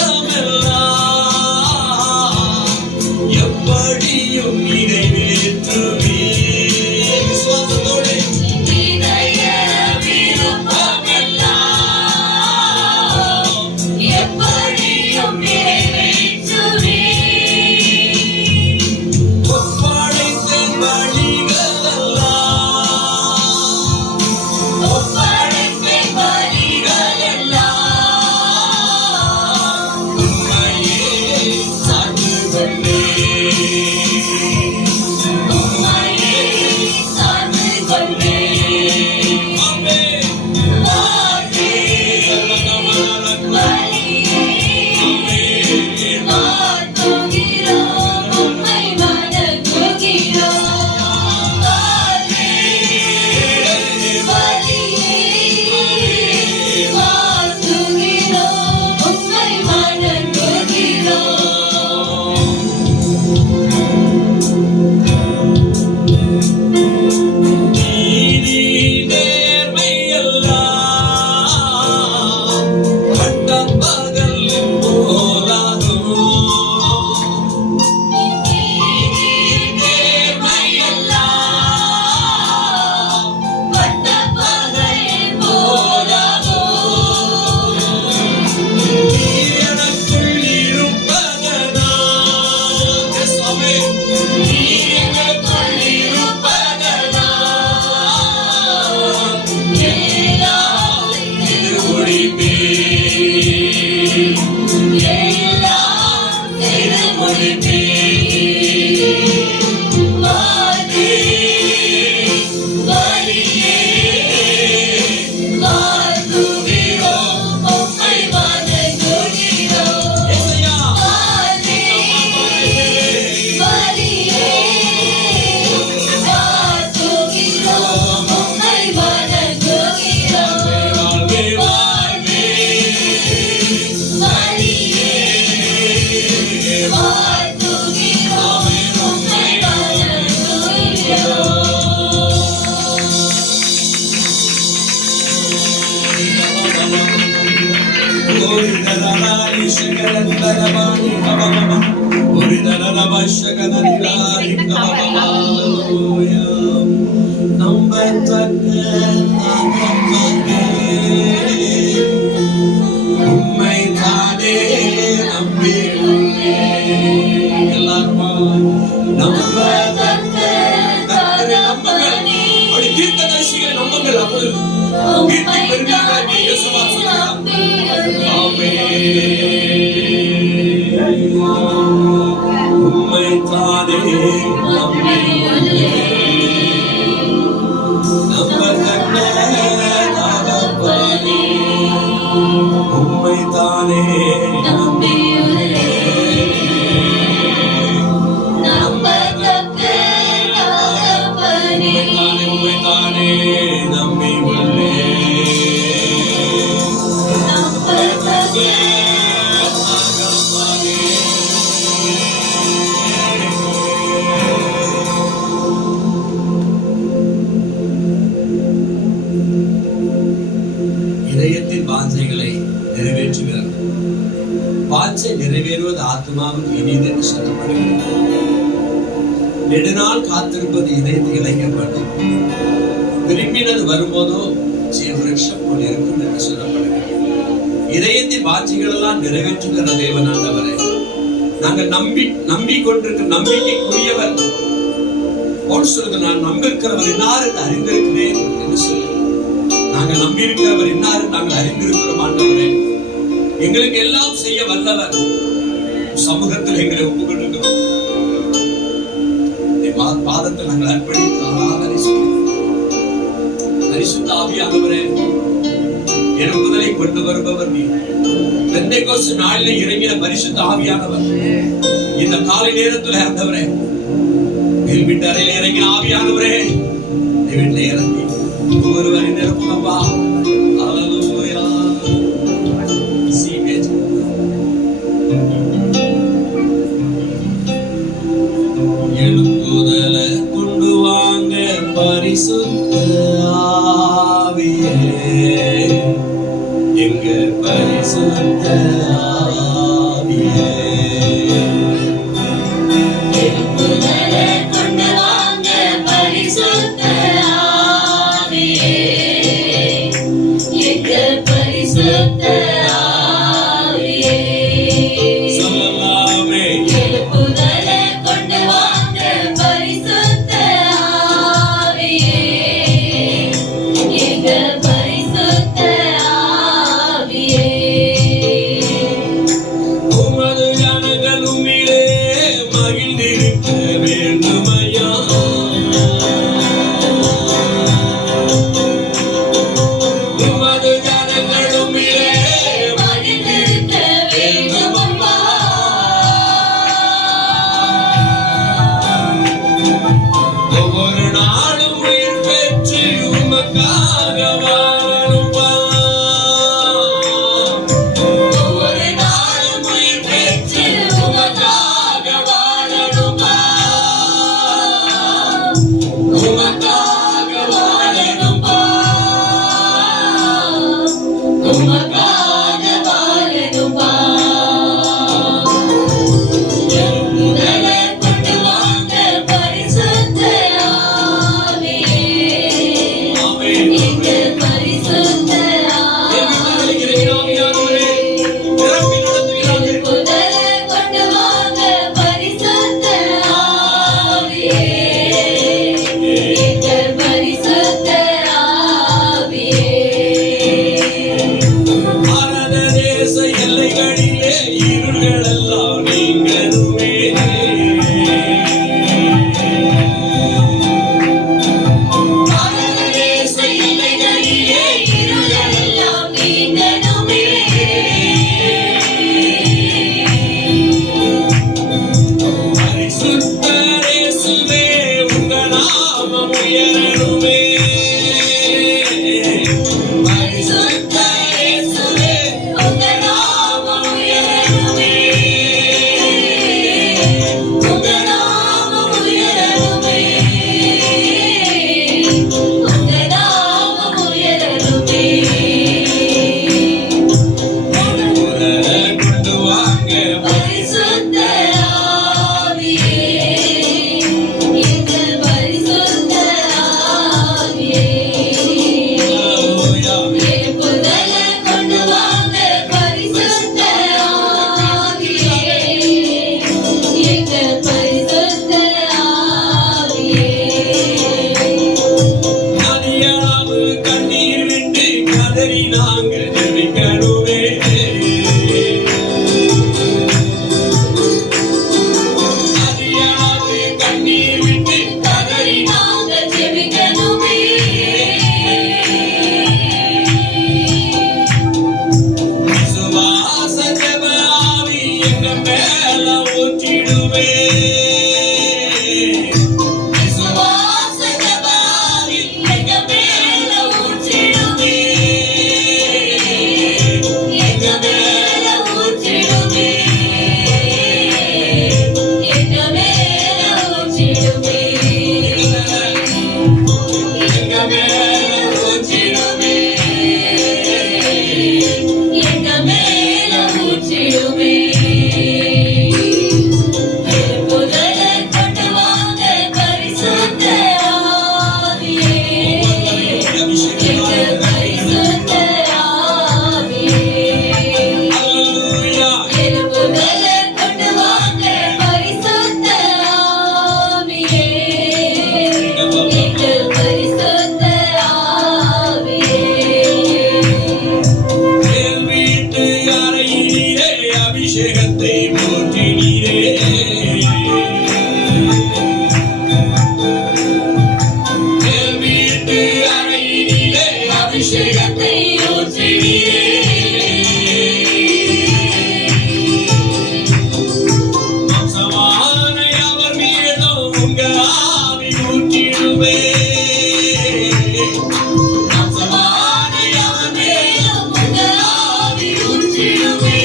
எப்படியும் நிறைவேற்றுவே. விசுவாசத்தோடு இதய விருப்பமெல்லாம் எப்படியும் நிறைவேற்றுவே. ஒப்படைத்த வழிகளெல்லாம் ஒப்படைத்த வழிகளெல்லாம் உம்மையே சார்ந்து கொண்டேன். உம்மையே சார்ந்து கொண்டேன். ஆமென். வாழ்வே வழியே வாழ்த்துகிறோம், உம்மை வணங்குகிறோம். வாழ்வே வழியே வாழ்த்துகிறோம், உம்மை வணங்குகிறோம். நீதி நேர்மையெல்லாம் பட்டப்பகல் போலாகும். நேர்மையெல்லாம் பட்டப்பகல் போலாகும். நீர் எனக்குள் இருப்பதனால் இயேசுவே, நீர் எனக்குள் இருப்பதனால் எல்லாம் செய்து முடிப்பேன். எல்லாம் செய்து முடிப்பேன். வாழ்வே வழியே வாழ்த்துகிறோம், உம்மை வணங்குகிறோம். இயேசையா, வாழ்வே வழியே வாழ்த்துகிறோம், உம்மை வணங்குகிறோம். வாழ்வே வாழ்வே வழியே வாழ்த்துகிறோம், உம்மை வணங்குகிறோம். நம்பத்தக்க தகப்பனே, உம்மை தானே நம்பியுள்ளேன். எல்லாரும் நம்பத்தக்க கர்த்தரை நம்புங்கள். அப்படி தீர்க்கதரிசிகளை நம்புங்கள். அப்பொழுது கீர்த்தி பெறுவீர்கள் என்று இயேசுவா சொல்கிறார். உம்மை தானே நம்பத்தக்க தகப்பனே, உம்மை தானே நம்பத்தக்க தகப்பனே, உம்மை தானே நம்பி உள்ளேன். நம்பத்தக்க இதயத்தின் வாஞ்சைகளை நிறைவேற்றுகிறார். வாஞ்சை நிறைவேறுவது ஆத்மாவுக்கு இனிது என்று சொல்லப்படுகிறது. நெடுநாள் காத்திருப்பது இதயத்தை இளைக்கப்படும். விரும்பினது வரும்போதோ ஜீவவிருட்சம் போல் இருக்கும் என்று சொல்லப்படுகிறது. இதயத்தின் வாஞ்சைகள் எல்லாம் நிறைவேற்றுகிற தேவன் ஆண்டவரே, நாங்கள் நம்பிக்கொண்டிருக்கிற நம்பிக்கைக்குரியவர் போல் சொல்லுங்க. நான் நம்பியிருக்கிறவர் இன்னார் என்று அறிந்திருக்கிறேன் என்று சொல்லு. நாங்கள் நம்பியிருக்கிறவர் இன்னார் நாங்கள் அறிந்திருக்கிறோம் ஆண்டவரே. எங்களுக்கு எல்லாம் செய்ய வல்லவர். சமூகத்தில் எங்களை ஒப்புக்கொண்டிருக்கிறோம். பாதத்தில் நாங்கள் அர்ப்பணித்து ஆராதனை பரிசுத்த ஆவியானவரே, என் முதலை கொண்டு வருபவர் நீ. பெந்தைக்கோஸ்து நாளில் இறங்கின பரிசுத்த ஆவியானவர் இந்த காலை நேரத்தில் ஆண்டவரே, என் வீட்டு அறையில் இறங்கின ஆவியானவரே, வீட்டில் இறங்கி ஒருவரை நிரப்புனப்பா. அல்லேலூயா. சீமேஜ் எழுப்புதல கொண்டு வாங்க பரிசுத்த ஆவியே, எங்க பரிசுத்த பரிசுத்த ஆவியே. எழுப்புதலை கொண்டு வாங்க பரிசுத்த ஆவியே. எங்க பரிசுத்த ஆவியே. சொல்லலாமே. எழுப்புதலை கொண்டு வாங்க பரிசுத்த ஆவியே. எங்க பரிசுத்த ஆவியே. உமது ஜனங்கள் உம்மிலே மகிழ்ந்திருக்க வேண்டுமையா. உமது ஜனங்கள் உம்மிலே மகிழ்ந்திருக்க வேண்டுமப்பா. ஒவ்வொரு நாளும் உயிர் பெற்று உமக்காக வாழும்பா. ஒவ்வொரு நாளும் உயிர் பெற்று உமக்காக வாழணும்பா. உமக்காக வாழணும்பா. உமக்காக வாழணும்பா. எழுப்புதலை கொண்டு வாங்க பரிசுத்த ஆவியே. ஆமென். எங்க பரிசுத்த ஆவியே. எழுப்புதலை கொண்டு வாங்க பரிசுத்த ஆவியே. எங்க பரிசுத்த ஆவியே. பாரத தேச எல்லைகளிலே இருள்களெல்லாம் நீங்கணுமே. பாரத தேச எல்லைகளிலே இருளெல்லாம் நீங்கணுமே. பரிசுத்த இயேசுவே உங்க நாமம் உயரணுமே. பரிசுத்த இயேசுவே உங்க நாமம் உயரணுமே. உங்க நாமம் உயரணுமே. உங்க நாமம் உயரணுமே. எழுப்புதலை கொண்டு வாங்க. பரிசுத்த ஆவியே. எங்க பரிசுத்த ஆவியே. அல்லேலூயா. எழுப்புதலை கொண்டு வாங்க பரிசுத்த ஆவியே. எங்க பரிசுத்த ஆவியே. நதியளவு கண்ணீர் விட்டு கதறி நாங்க ஜெபிக்கணுமே. நதியளவு கண்ணீர் விட்டு கதறி நாங்க ஜெபிக்கணுமே. விசுவாச ஜெப ஆவி எங்க மேல ஊற்றிடுமே. விசுவாச ஜெப ஆவி எங்க மேல ஊற்றிடுமே. எங்க மேல ஊற்றிடுமே. எங்க மேல ஊற்றிடுமே. எங்க மேல ஊற்றிடுமே. எங்க மேல ஊற்றிடுமே. எழுப்புதலை கொண்டு வாங்க பரிசுத்த ஆவியே. எங்க பரிசுத்த ஆவியே. அல்லேலூயா. எழுப்புதலை கொண்டு வாங்க பரிசுத்த ஆவியே. எங்க பரிசுத்த ஆவியே. மேல் வீட்டு அறையிலே அபிஷேகத்தை ஊற்றினீரே. மேல் வீட்டு அறையிலே அபிஷேகத்தை ஊற்றினீரே. மாம்சமான அவர் மீதும் உங்க ஆவி ஊற்றிடுமே. மாம்சமான அவர் மேலும் உங்க ஆவி ஊற்றிடுமே.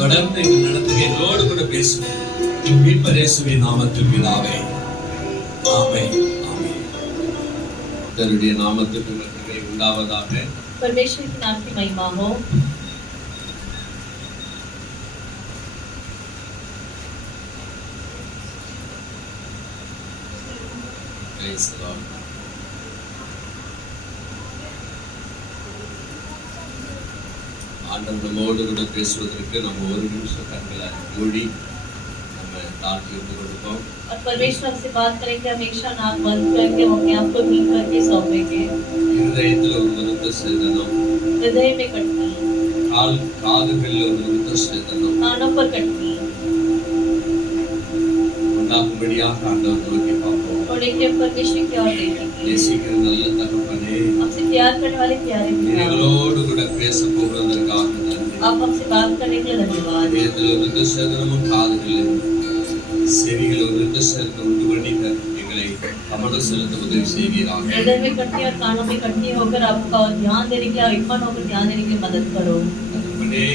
தொடர்ந்து இந்த நடத்துகை என்னோடு கூட பேசுவோம். மீட்பர் இயேசுவின் நாமத்தில் பிதாவே, ஆமென், ஆமென். கர்த்தருடைய நாமத்துக்கு மகிமை உண்டாவதாக. परमेश्वर के नाम की महिमा हो। Praise the Lord. ஆண்டவர் நம்மோடு கூட பேசுவதற்கு நம்ம ஒரு நிமிஷம் கண்களை மூடி நம்ம தாழ்த்தி வந்து கொடுப்போம். और परमेश्वर हमसे बात करेंगे, हमेशा नाक बंद करके हम अपने आप को नींद करके सौंपेंगे। இருதயத்தில் ஒரு விருத்த சேதனம், हृदय में कटनी, காதுகளில் ஒரு விருத்த சேதனம் कानों पर कटनी உண்டாகும்படியாக ஆண்டவர் நோக்கி பார்ப்போம். और देखिए परमेश्वर की ओर देखेंगे। நேசிக்கிற நல்ல தகப்பனே, हमसे प्यार करने वाले प्यारे पिता, எங்களோடு கூட பேச போகிறதற்காக நன்றி. आप हमसे बात करने के लिए धन्यवाद। இதயத்தில் ஒரு விருத்த சேதனமும் காதுகளில் செவிகள் ஒரு விருத்த சேதனம் உண்டு பண்ணி எங்களை கவனம் செலுத்த உதவி செய்கிறாங்க. हृदय में कटनी और कानों में कटनी होकर आपका ध्यान देने के लिए और ईमान होकर ध्यान देने के लिए मदद करो। தகப்பனே,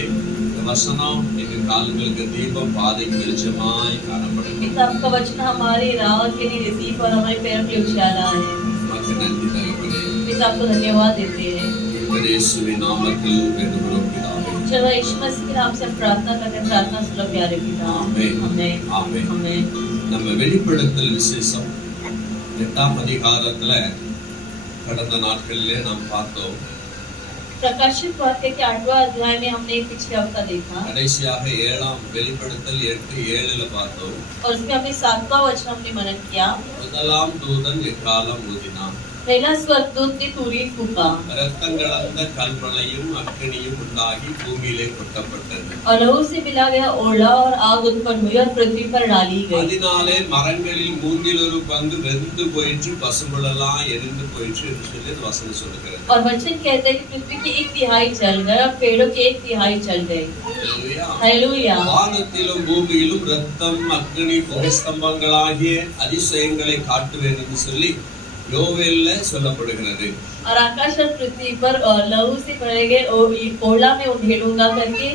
இந்த வசனம் எங்கள் கால்களுக்கு தீபம், பாதைக்கு வெளிச்சமாய் காணப்படும். पिता, आपका वचन हमारे राह के लिए दीप और हमारे पैरों के लिए उजाला है। உமக்கு நன்றி தகப்பனே. पिता, आपको धन्यवाद देते हैं। மீட்பர் இயேசுவின் நாமத்தில் வேண்டுகிறோம் பிதாவே. चलो यीशु मसीह के नाम से हम प्रार्थना करते हैं। प्रार्थना सुनो प्यारे पिता। ஆமென். आमेन, ஆமென். आमेन। நம்ம வெளிப்படுத்தல் விசேஷம் 8ஆம் அதிகாரத்துல கடந்த நாட்களிலே நாம் பார்த்தோம். प्रकाशित वाक्य के 8वां अध्याय में हमने पिछले हफ्ता देखा கடைசியாக 7ஆம் வெளிப்படுத்தல் 8:7 பார்த்தோம். और उसमें हमने 7वां वचन हमने मनन किया। முதலாம் தூதன் எக்காலம் ஊதினான். पहला स्वर्गदूत ने तुरी फूका இரத்தம் கலந்த கல்மழையும் அக்கினியும் உண்டாகி பூமியிலே கொட்டப்பட்டது. और लहू से मिला गया ओला और आग उत्पन्न हुई और पृथ्वी पर डाली गई। அதனாலே மரங்களில் மூன்றில் ஒரு பங்கு வெந்து போயிற்று, பசும்புலெல்லாம் எரிந்து போயிற்று என்று சொல்லி இந்த வசனம் சொல்லுகிறது. और वचन कहता है कि पृथ्वी की 1/3 जल गई और पेड़ों की 1/3 जल गई। அல்லேலூயா. हालेलुया। வானத்திலும் பூமியிலும் ரத்தம், அக்கினி, புகைஸ்தம்பங்களாகிய அதிசயங்களை காட்டுவேன் என்று சொல்லி யோவேல்ல சொல்லப்படுகிறது. और आकाश और पृथ्वी पर लहू से भरे गए ओला में उधेड़ूंगा करके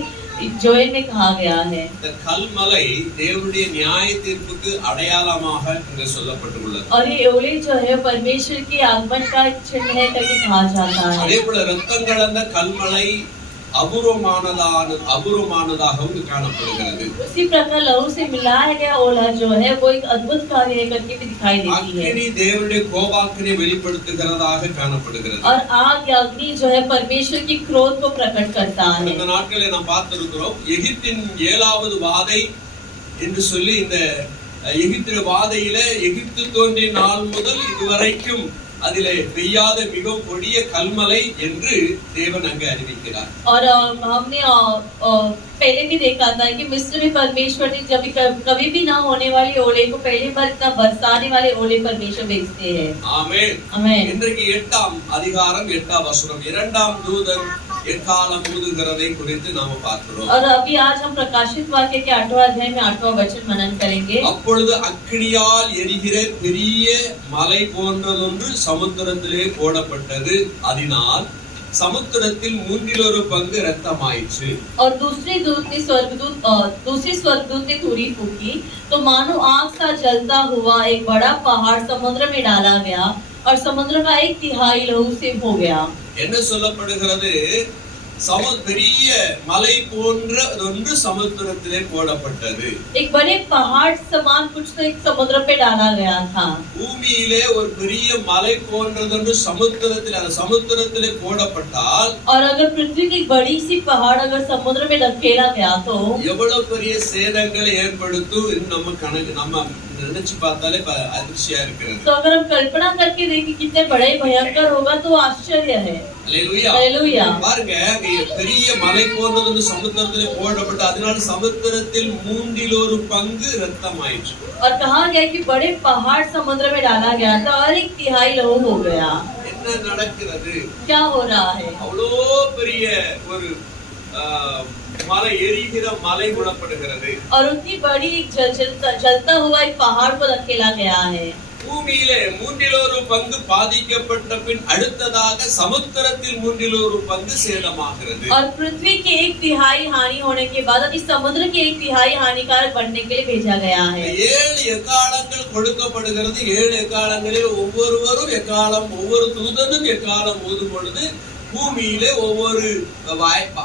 जोएल में कहा गया है। இந்த கல்மலை தேவனுடைய நியாய தீர்ப்புக்கு அடையாளமாக இங்கே சொல்லப்பட்டுள்ளது. और ये ओले जो है परमेश्वर के आगमन का चिन्ह है करके कहा जाता है। அதே போல ரத்தம் கலந்த கல்மலை அபூர்வமானதாகவும் காணப்படுகிறது. उसी प्रकार लहू से मिलाया गया ओला जो है वो एक अद्भुत कार्य है करके भी दिखाई देती है। அக்கினி தேவனுடைய கோபாக்கினை வெளிப்படுத்துகிறதாக காணப்படுகிறது. और आग या अग्नि जो है परमेश्वर की क्रोध को प्रकट करता है। இந்த நாட்களில் நாம் பார்த்திருக்கிறோம், எகிப்தின் 7வது வாதை என்று சொல்லி இந்த எகிப்தின் வாதையில எகிப்து தோன்றிய நாள் முதல் இதுவரைக்கும் அதிலே பெய்யாத மிகவும் கொடிய கல்மலை என்று தேவன் அங்கு அறிவிக்கிறார். और हमने पहले भी देखा था कि मिस्र में परमेश्वर ने जब कभी भी ना होने वाली ओले को पहली बार इतना बरसाने वाले ओले परमेश्वर भेजते हैं। ஆமென். आमेन। இன்றைக்கு 8ஆம் அதிகாரம் 8ஆம் வசனம் 2ஆம் தூதன் எக்காலம் ஊதுகிறதை குறித்து நாம பார்க்கிறோம். और अभी आज हम प्रकाशित वाक्य के 8वां अध्याय में 8वां वचन मनन करेंगे। அப்பொழுது அக்கினியால் எரிகிற பெரிய மலை போன்றதொன்று சமுத்திரத்திலே போடப்பட்டது. அதனால் சமுத்திரத்தில் 1/3 பங்கு இரத்தமாயிற்று. और दूसरे स्वर्गदूत ने तुरी फूकी तो मानो आग सा जलता हुआ एक बड़ा पहाड़ समुद्र में डाला गया और समुद्र का 1/3 लहू से हो गया। என்ன சொல்லப்படுகிறது? பெரிய மலை போன்ற ஒன்று சமுத்திரத்திலே போடப்பட்டது. एक बड़े पहाड़ समान कुछ तो एक समुद्र पे डाला गया था। பூமியிலே ஒரு பெரிய மலை போன்றதொன்று சமுத்திரத்திலே போடப்பட்டால் और अगर पृथ्वी की बड़ी सी पहाड़ अगर समुद्र में धकेला गया तो எவ்வளவு பெரிய சேதங்களை ஏற்படுத்தும் நம்ம நினைச்சு பார்த்தாலே அதிர்ச்சியா இருக்கிறது. तो अगर हम कल्पना करके देखें कितने बड़े भयंकर होगा तो आश्चर्य है। அல்லேலூயா. हालेलुया। பாருங்க, பெரிய மலை போன்றதொன்று சமுத்திரத்திலே போடப்பட்டு அதனால சமுத்திரத்தில் 1/3 பங்கு இரத்தமாயிற்று. और कहा गया कि बड़े पहाड़ समुद्र में डाला गया था और 1/3 लहू हो गया। என்ன நடக்கிறது? क्या हो रहा है? அவ்வளோ பெரிய ஒரு மலை, எரிகிற மலை குணப்படுகிறது. और उतनी बड़ी जलता हुआ एक पहाड़ को धकेला गया है। பூமியிலே மூன்றில் ஒரு பங்கு பாதிக்கப்பட்ட பின் அடுத்ததாக சமுத்திரத்தில் மூன்றில் ஒரு பங்கு சேதமாகிறது. और पृथ्वी के 1/3 हानि होने के बाद अभी समुद्र के 1/3 हानिकारक बनने के लिए भेजा गया है. 7 எக்காலங்கள் கொடுக்கப்படுகிறது. 7 எக்காலங்களில் ஒவ்வொருவரும் எக்காலம், ஒவ்வொரு தூதனும் எக்காலம் ஊதும் பொழுது பூமியிலே ஒவ்வொரு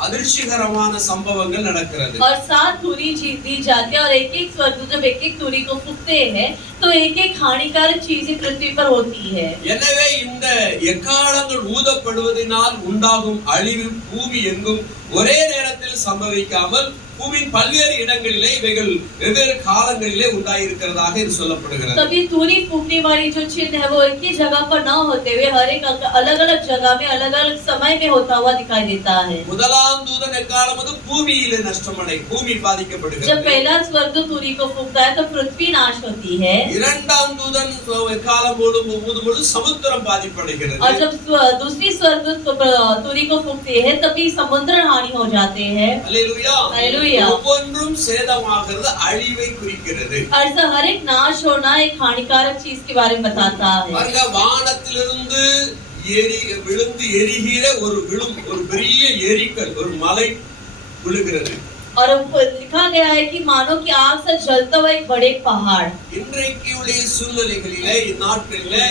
அதிர்ச்சிகரமான சம்பவங்கள் நடக்கிறது. और 7 तुरी दी जाती है और एक-एक स्वर्गदूत जब एक-एक तुरी को फूंकते हैं तो एक-एक हानिकारक चीजें पृथ्वी पर होती है. எனவே இந்த எக்காலங்கள் ஊதப்படுவதனால் உண்டாகும் அழிவு பூமி எங்கும் ஒரே நேரத்தில் சம்பவிக்காமல் பூமியின் பல்வேறு இடங்களிலே இவைகள் வெவ்வேறு காலங்களிலே உண்டாயிருக்கிறதாக இது சொல்லப்படுகிறது. तभी तुरी फूंकने वाली जो चिन्ह है वो एक ही जगह पर न होते हुए हर एक अलग-अलग जगह में अलग-अलग समय में होता हुआ दिखाई देता है. முதலாம் தூதன் எக்காலமது பூமியிலே நஷ்டமடை, பூமி பாதிக்கப்படுகிறது. जब पहला स्वर्गदूत तुरी को फूंकता है तो पृथ्वी नाश होती है. இரண்டாம் தூதன் எக்காலம் ஊதும்பொழுது சமுத்திரம் பாதிப்படைகிறது. और जब दूसरी स्वर्गदूत तुरी को फूंकते हैं तभी समुद्र हानि हो जाते हैं. Hallelujah, hallelujah. ஒவ்வொன்றும் சேதமாகிறது, அழிவை குறிக்கிறது. ऐसा हर एक नाश होना एक हानिकारक चीज के बारे में बताता है. பாருங்க, வானத்திலிருந்து விழுந்து எரிகிற ஒரு பெரிய எரிக்கல், ஒரு மலை விழுகிறது. और लिखा गया है कि मानो कि आग से जलता हुआ एक बड़े पहाड़. இன்றைக்கு உள்ள சூழ்நிலைகளிலே இந்நாட்களிலே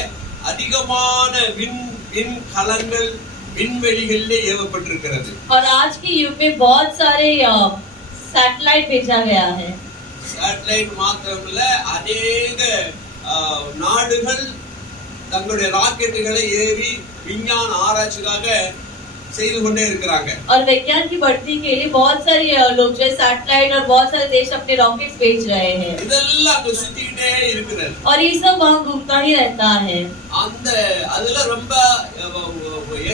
அதிகமான விண்கலங்கள் விண்வெளிகளிலே ஏவப்பட்டிருக்கிறது. और आज के युग में बहुत सारे सैटेलाइट भेजा गया है. சேட்டலைட் மாத்திரமல்ல, अनेक நாடுகள் தங்களுடைய ராக்கெட்டுகளை ஏவி விஞ்ஞான ஆராய்ச்சிக்காக செய்து கொண்டே இருக்கிறாங்க. और विज्ञान की बढ़ती के लिए बहुत सारे लोग जो सैटेलाइट और बहुत सारे देश अपने रॉकेट्स भेज रहे हैं. இதெல்லாம் அங்க சுத்திக்கிட்டே இருக்கிறது. और ये सब वहाँ घूमता ही रहता है. அந்த அதுல ரொம்ப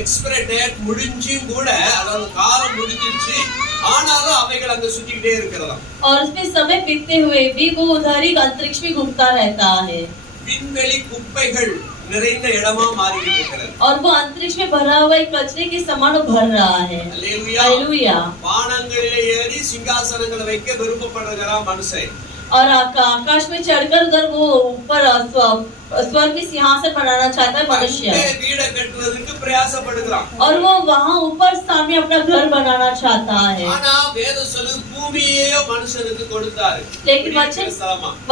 எக்ஸ்பைரி டேட் முடிஞ்சும் கூட, அதாவது காலம் முடிஞ்சிருச்சு, ஆனாலும் அவைகள் அங்க சுத்திக்கிட்டே இருக்கிறதாம். और उसमें समय बीतते हुए भी वो उधर ही अंतरिक्ष में घूमता रहता है. விண்வெளி குப்பைகள் நிறைந்த இடமா மாறிக்கிட்டு இருக்கிறது. और वो अंतरिक्ष में भरा हुआ एक कचरे के समान भर रहा है. हालेलुया. வானங்களிலே ஏறி சிங்காசனங்களை வைக்க விருப்பப்படுகிறான் மனுஷன். और आकाश में चढ़कर उधर वो ऊपर स्वर्ग में सिंहासन बनाना चाहता है मनुष्य. வீடு கட்டுவதற்கு பிரயாசப்படுகிறான். और वो वहाँ ऊपर स्थान में अपना घर बनाना चाहता है. ஆனா வேதம் சொல்லுது பூமியே மனுஷனுக்கு கொடுத்தாரு. लेकिन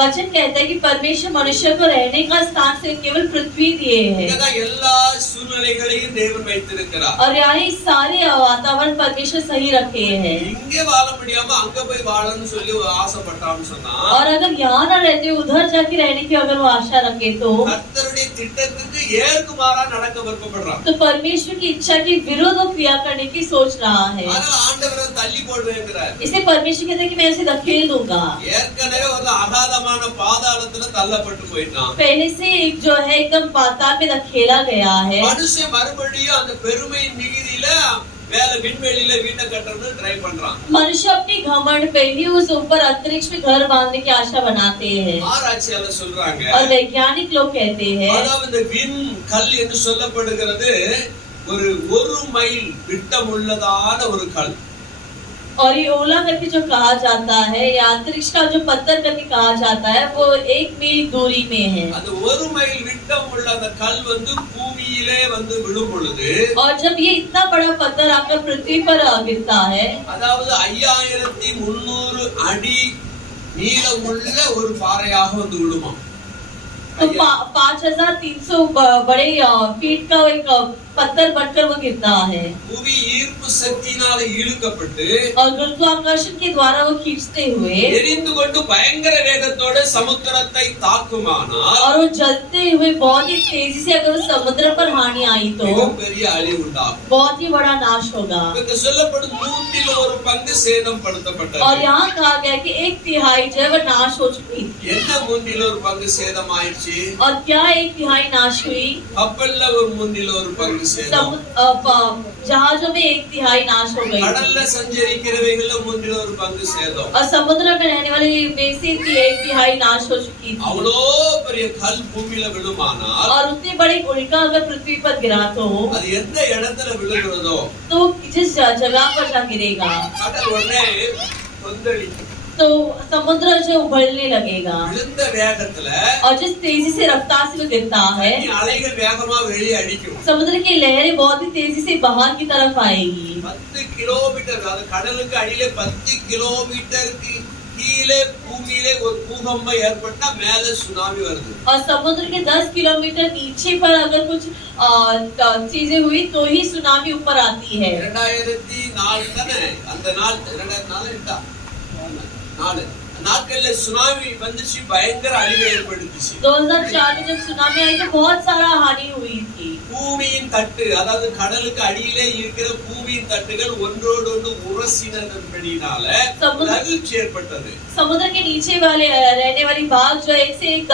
वचन कहता है कि परमेश्वर मनुष्य को रहने का स्थान से केवल पृथ्वी दिए है. இங்கதான் எல்லா சூழ்நிலைகளையும் தேவன் வைத்திருக்கிறார். और यहाँ ही सारे वातावरण परमेश्वर सही रखे हैं. இங்கே வாழ முடியாம அங்க போய் வாழணும்னு சொல்லி ஆசைப்பட்டான்னு சொன்னா, और अगर यहाँ न रहते उधर जाके रहने की अगर वो आशा रखे तो கர்த்தருடைய திட்டத்துக்கு ஏற்குமாறா நடக்க விருப்பப்படுறான். तो परमेश्वर की इच्छा के विरुद्ध क्रिया करने की सोच रहा है. ஆனா ஆண்டவர் தள்ளி போடுவேங்கிறார். इसे परमेश्वर कहता है कि मैं इसे धकेल दूंगा. ஏற்கனவே ஒரு அகாதமான பாதாளத்துல தள்ளப்பட்டு போயிட்டான். पहले से एक जो है एकदम पाताल में धकेला गया है. மனுஷன் மறுபடியும் அந்த பெருமையின் மிகுதியில மேல விண்வெளியில வீட்டை கட்டணும்னு ட்ரை பண்றான். मनुष्य अपनी घमंड पे ही उस ऊपर अंतरिक्ष में घर बांधने की आशा बनाते हैं. ஆராய்ச்சியாளர் சொல்றாங்க, और वैज्ञानिक लोग कहते हैं, அதாவது இந்த விண் கல் என்று சொல்லப்படுகிறது ஒரு மைல் விட்டம் உள்ளதான ஒரு கல். और ये ओला करके जो कहा जाता है या अंतरिक्ष का जो पत्थर करके कहा जाता है वो 1 मील दूरी में है. அது ஒரு மைல் விட்டம் உள்ள அந்த கல் பூமியிலே விழும் பொழுது, और जब ये इतना बड़ा पत्थर आकर पृथ्वी पर गिरता है, அதாவது 5300 அடி நீளமுள்ள ஒரு பாறையாக விழுமா. तो 5300 बड़े फीट का एक पत्थर बनकर वो गिरता है. புவி ஈர்ப்பு சக்தியினால இழுக்கப்பட்டு और गुरुत्वाकर्षण के द्वारा वो खींचते हुए எரிந்து கொண்டு பயங்கர வேகத்தோட சமுத்திரத்தை தாக்குமானால், और वो जलते हुए बहुत ही तेजी से अगर समुद्र पर हानि आई तो பெரிய அழிவு உண்டாகும். बहुत ही बड़ा नाश होगा. இங்க சொல்லப்படும் 1/3 பங்கு சேதம் படுத்தப்பட்டது. और यहाँ कहा गया कि 1/3 जो है वो नाश हो चुकी. என்ன 1/3 பங்கு சேதம் ஆயிடுச்சு? और क्या 1/3 नाश हुई? கப்பல்ல 1/3 பங்கு சேதம். जहाजों में 1/3 नाश हो गई. கடல்ல சஞ்சரிக்கிறவைகள 1/3 பங்கு சேதம். और समुद्र में रहने वाले में से 1/3 नाश हो चुकी थी. அவ்வளோ பெரிய கல் பூமியில விழுமானால், और उतनी बड़ी उल्का अगर पृथ्वी पर गिरा तो அது எந்த இடத்துல விழுகிறதோ जिस जगह पर जा गिरेगा கடல் உடனே கொந்தளிக்கும். तो समुद्र जो उबलने लगेगा விழுந்த வேகத்துல और जिस तेजी से रफ्तार से वो गिरता है தண்ணி அலைகள் வேகமா வெளியே அடிக்கும். समुद्र की लहरें बहुत ही तेजी से बाहर की तरफ आएगी 10 கிலோமீட்டர், அது கடலுக்கு அடியிலே 10 கிலோமீட்டருக்கு கீழே பூமியிலே ஒரு பூகம்பம் ஏற்பட்டா மேல சுனாமி வருது. और समुद्र के 10 किलोमीटर नीचे पर अगर कुछ चीजें हुई तो ही सुनामी ऊपर आती है. 2004 தானே அந்த நாள், 2004 நாட்கள்ல சுனாமி வந்துச்சு, பயங்கர அழிவை ஏற்படுத்துச்சு. 2004 में जब सुनामी आई तो बहुत सारा हानि हुई थी. பூமியின் தட்டு, அதாவது கடலுக்கு அடியிலே இருக்கிற பூமியின் தட்டுகள் ஒன்றோடு ஒன்று உரசினதன்படினால அதிர்ச்சி ஏற்பட்டது. समुद्र के नीचे वाले रहने वाली भाग जो एक से एक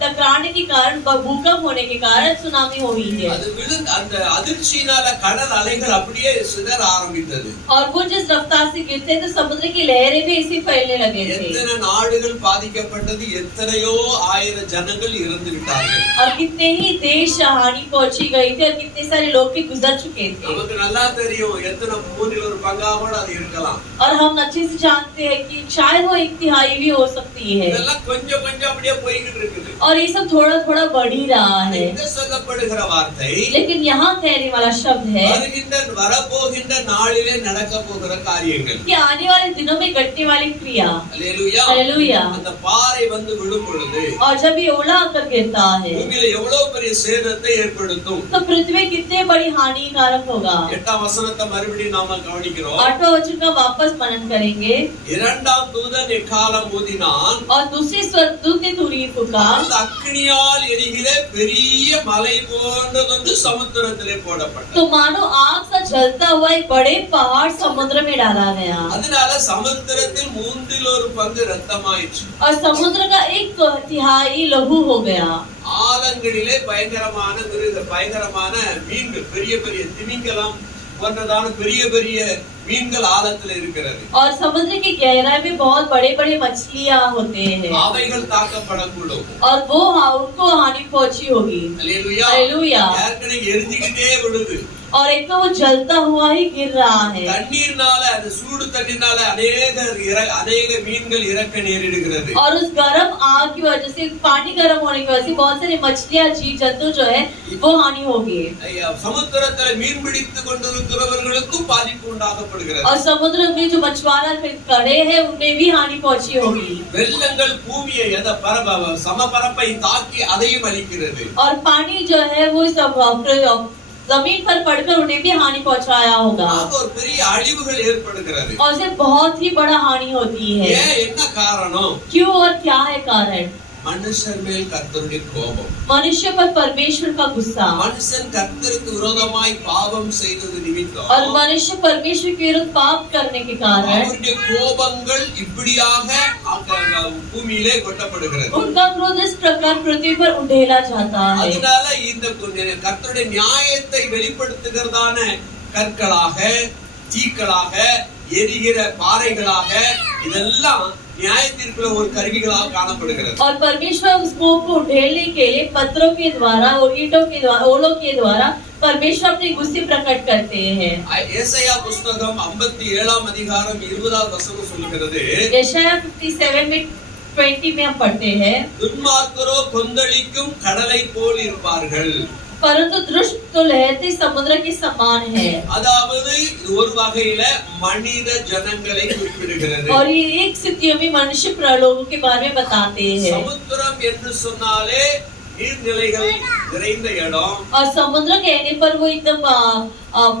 टकराने के कारण, भूकंप होने के कारण सुनामी हुई है. அது விழுந்த அந்த அதிர்ச்சியினால கடல் அலைகள் அப்படியே சிதற ஆரம்பித்தது. और वो जिस रफ्तार से गिरते तो समुद्र की लहरें भी इसी फैलने लगे थे. எத்தனை நாடுகள் பாதிக்கப்பட்டது, எத்தனையோ ஆயிரம் ஜனங்கள் இறந்து விட்டார்கள். और कितने ही देश हानि पहुंची गई थी और कितने सारे लोग भी गुजर चुके थे. நமக்கு நல்லா தெரியும் எத்தனை மூணில் ஒரு பங்கா கூட அது இருக்கலாம். और हम अच्छे से जानते हैं कि शायद वो एक तिहाई भी हो सकती है. இதெல்லாம் கொஞ்சம் கொஞ்சம் அப்படியே போயிட்டு இருக்குது. और ये सब थोड़ा थोड़ा बढ़ ही रहा है. இங்க சொல்லப்படுகிற வார்த்தை, लेकिन यहाँ कहने वाला शब्द है வருகின்ற வரப்போகின்ற நாளிலே நடக்க போகிற காரியங்கள், कि आने वाले दिनों में घटने वाली क्रिया. அல்லேலூயா. हालेलुया. அந்த பாறை வந்து விழும் பொழுது और जब ये ओला आकर गिरता है பூமியில எவ்வளவு பெரிய சேதத்தை ஏற்படுத்தும். तो पृथ्वी कितने बड़ी हानिकारक होगा. 8ஆம் வசனத்தை மறுபடியும் நாம கவனிக்கிறோம். 8वां वचन का वापस मनन करेंगे. இரண்டாம் தூதன் எக்காலம் ஊதினான், और दूसरी स्वर्गदूत ने तुरी फूका. அந்த அக்கினியால் எரிகிற பெரிய மலை போன்றதொன்று சமுத்திரத்திலே போடப்பட்டது. तो मानो आग सा जलता हुआ एक बड़े पहाड़ समुद्र में डाला गया. அதனால சமுத்திரத்தில் 1/3 ரத்தமாயிற்று. और समुद्र का 1/3 लहू हो गया. ஆழங்களிலே பயங்கரமான பயங்கரமான மீன்கள், பெரிய பெரிய திமிங்கலம் போன்றதான பெரிய பெரிய மீன்கள் ஆழத்துல இருக்கிறது. और समुद्र की गहराई में बहुत बड़े बड़े मछलियां होते हैं. அவைகள் தாக்கப்படக்கூடும். और वो उनको हानि पहुंची होगी. அல்லேலூயா. हालेलुया. ஏற்கனவே எரிஞ்சுக்கிட்டே விடுது. और एक तो वो जलता हुआ ही गिर रहा है. தண்ணீர்னால, அந்த சூடு தண்ணீர்னால அநேக மீன்கள் இறக்க நேரிடுகிறது. और उस गर्म आग की वजह से, पानी गर्म होने की वजह से बहुत सारे मछलियां, जीव जंतु जो है वो हानि होगी. சமுத்திரத்துல மீன் பிடித்துக் கொண்டிருக்கிறவர்களுக்கும் பாதிப்பு உண்டாகப்படுகிறது. और समुद्र में जो मछुआरा खड़े हैं उन्हें भी हानि पहुंची होगी. வெள்ளங்கள் பூமியை சமபரப்பை தாக்கி அதையும் அழிக்கிறது. और पानी जो है वो सब जमीन पर पड़कर उन्हें भी हानि पहुंचाया होगा. ஒரு பெரிய அழிவுகள் ஏற்படுகிறது. और इससे बहुत ही बड़ा हानि होती है. என்ன காரணம்? क्यों और क्या है कारण? மனுஷர் மேல் கர்த்தருடைய கோபம். मनुष्य पर परमेश्वर का गुस्सा. மனுஷன் கர்த்தருக்கு விரோதமாய் பாவம் செய்தது நிமித்தம் और मनुष्य परमेश्वर के विरुद्ध पाप करने के कारण அவருடைய கோபங்கள் இப்படியாக பூமியிலே கொட்டப்படுகிறது. उनका क्रोध इस प्रकार पृथ्वी पर उंडेला जाता है. அதனால இந்த கர்த்தருடைய நியாயத்தை வெளிப்படுத்துகிறதான கற்களாக, தீக்களாக, எரிகிற பாறைகளாக இதெல்லாம் நியாயத்திற்குள்ள ஒரு கருவிகளாக காணப்படுகிறது. और परमेश्वर उसको उंडेलने के लिए पत्थरों के द्वारा और ईंटों के द्वारा, ओलों के द्वारा परमेश्वर अपने गुस्से प्रकट करते हैं. ஏசாயா புத்தகம் 57ஆம் அதிகாரம் 20ஆவது வசனம் சொல்கிறது, यशाया 57 में 20 में हम पढ़ते हैं, துன்மார்க்கரோ கொந்தளிக்கும் கடலை போல் இருப்பார்கள். परंतु दुष्ट तो लहरते समुद्र के समान है. அதாவது ஒரு வகையில மனித ஜனங்களை குறிப்பிடுகிறது. और ये एक स्थिति में मनुष्य प्रलोभों के बारे में बताते हैं. சமுத்திரம் என்று சொன்னாலே நீர்நிலைகள் நிறைந்த இடம். और समुद्र कहने पर वो एकदम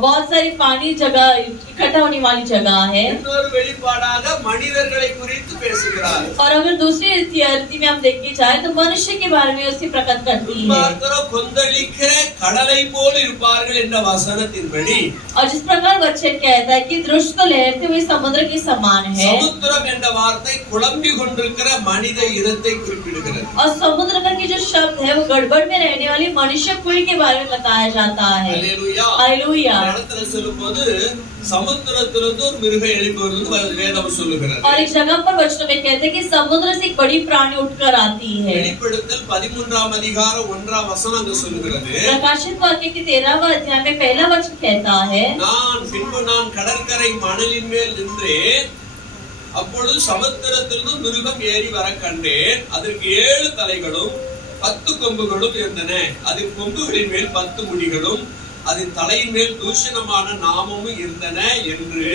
बहुत सारी पानी जगह इकट्ठा होने वाली जगह है. இன்னொரு வெளிப்பாடாக மனிதர்களை குறித்து பேசுகிறார். और अगर दूसरी रीति में हम देखने जाए तो मनुष्य के बारे में उसे प्रकट करती है. துன்மார்க்கரோ கொந்தளிக்கிற கடலை போல் இருப்பார்கள் என்ற வசனத்தின்படி, और जिस प्रकार वचन कहता है कि दुष्ट तो लहरते हुए समुद्र के समान है. சமுத்திரம் என்ற வார்த்தை குழம்பி கொண்டிருக்கிற மனித இனத்தை குறிப்பிடுகிறது. और समुद्र का की जो शब्द है वो गड़बड़ में रहने वाली मनुष्य कुल के बारे में बताया जाता है. அல்லேலூயா. हालेलुया. இந்த இடத்துல சொல்லும்போது சமுத்திரத்திலிருந்து ஒரு மிருகம் எழும்பி வருவது வேதம் சொல்லுகிறது. और एक जगह पर वचनों में कहते हैं कि समुद्र से एक बड़ी प्राणी उठकर आती है. வெளிப்படுத்தல் 13ஆம் அதிகாரம் 1ஆம் வசனம் அங்க சொல்லுகிறது, प्रकाशित वाक्य के 13वां अध्याय में पहला वचन कहता है, நான் கடற்கரை மணலின் மேல் நின்றேன், அப்பொழுது சமுத்திரத்திலிருந்து மிருகம் ஏறி வர கண்டேன். அதற்கு 7 தலைகளும் 10 கொம்புகளும் இருந்தன. அதன் கொம்புகளின் மேல் 10 முடிகளும் அதன் தலையின் மேல் தூஷணமான நாமமும் இருந்தன என்று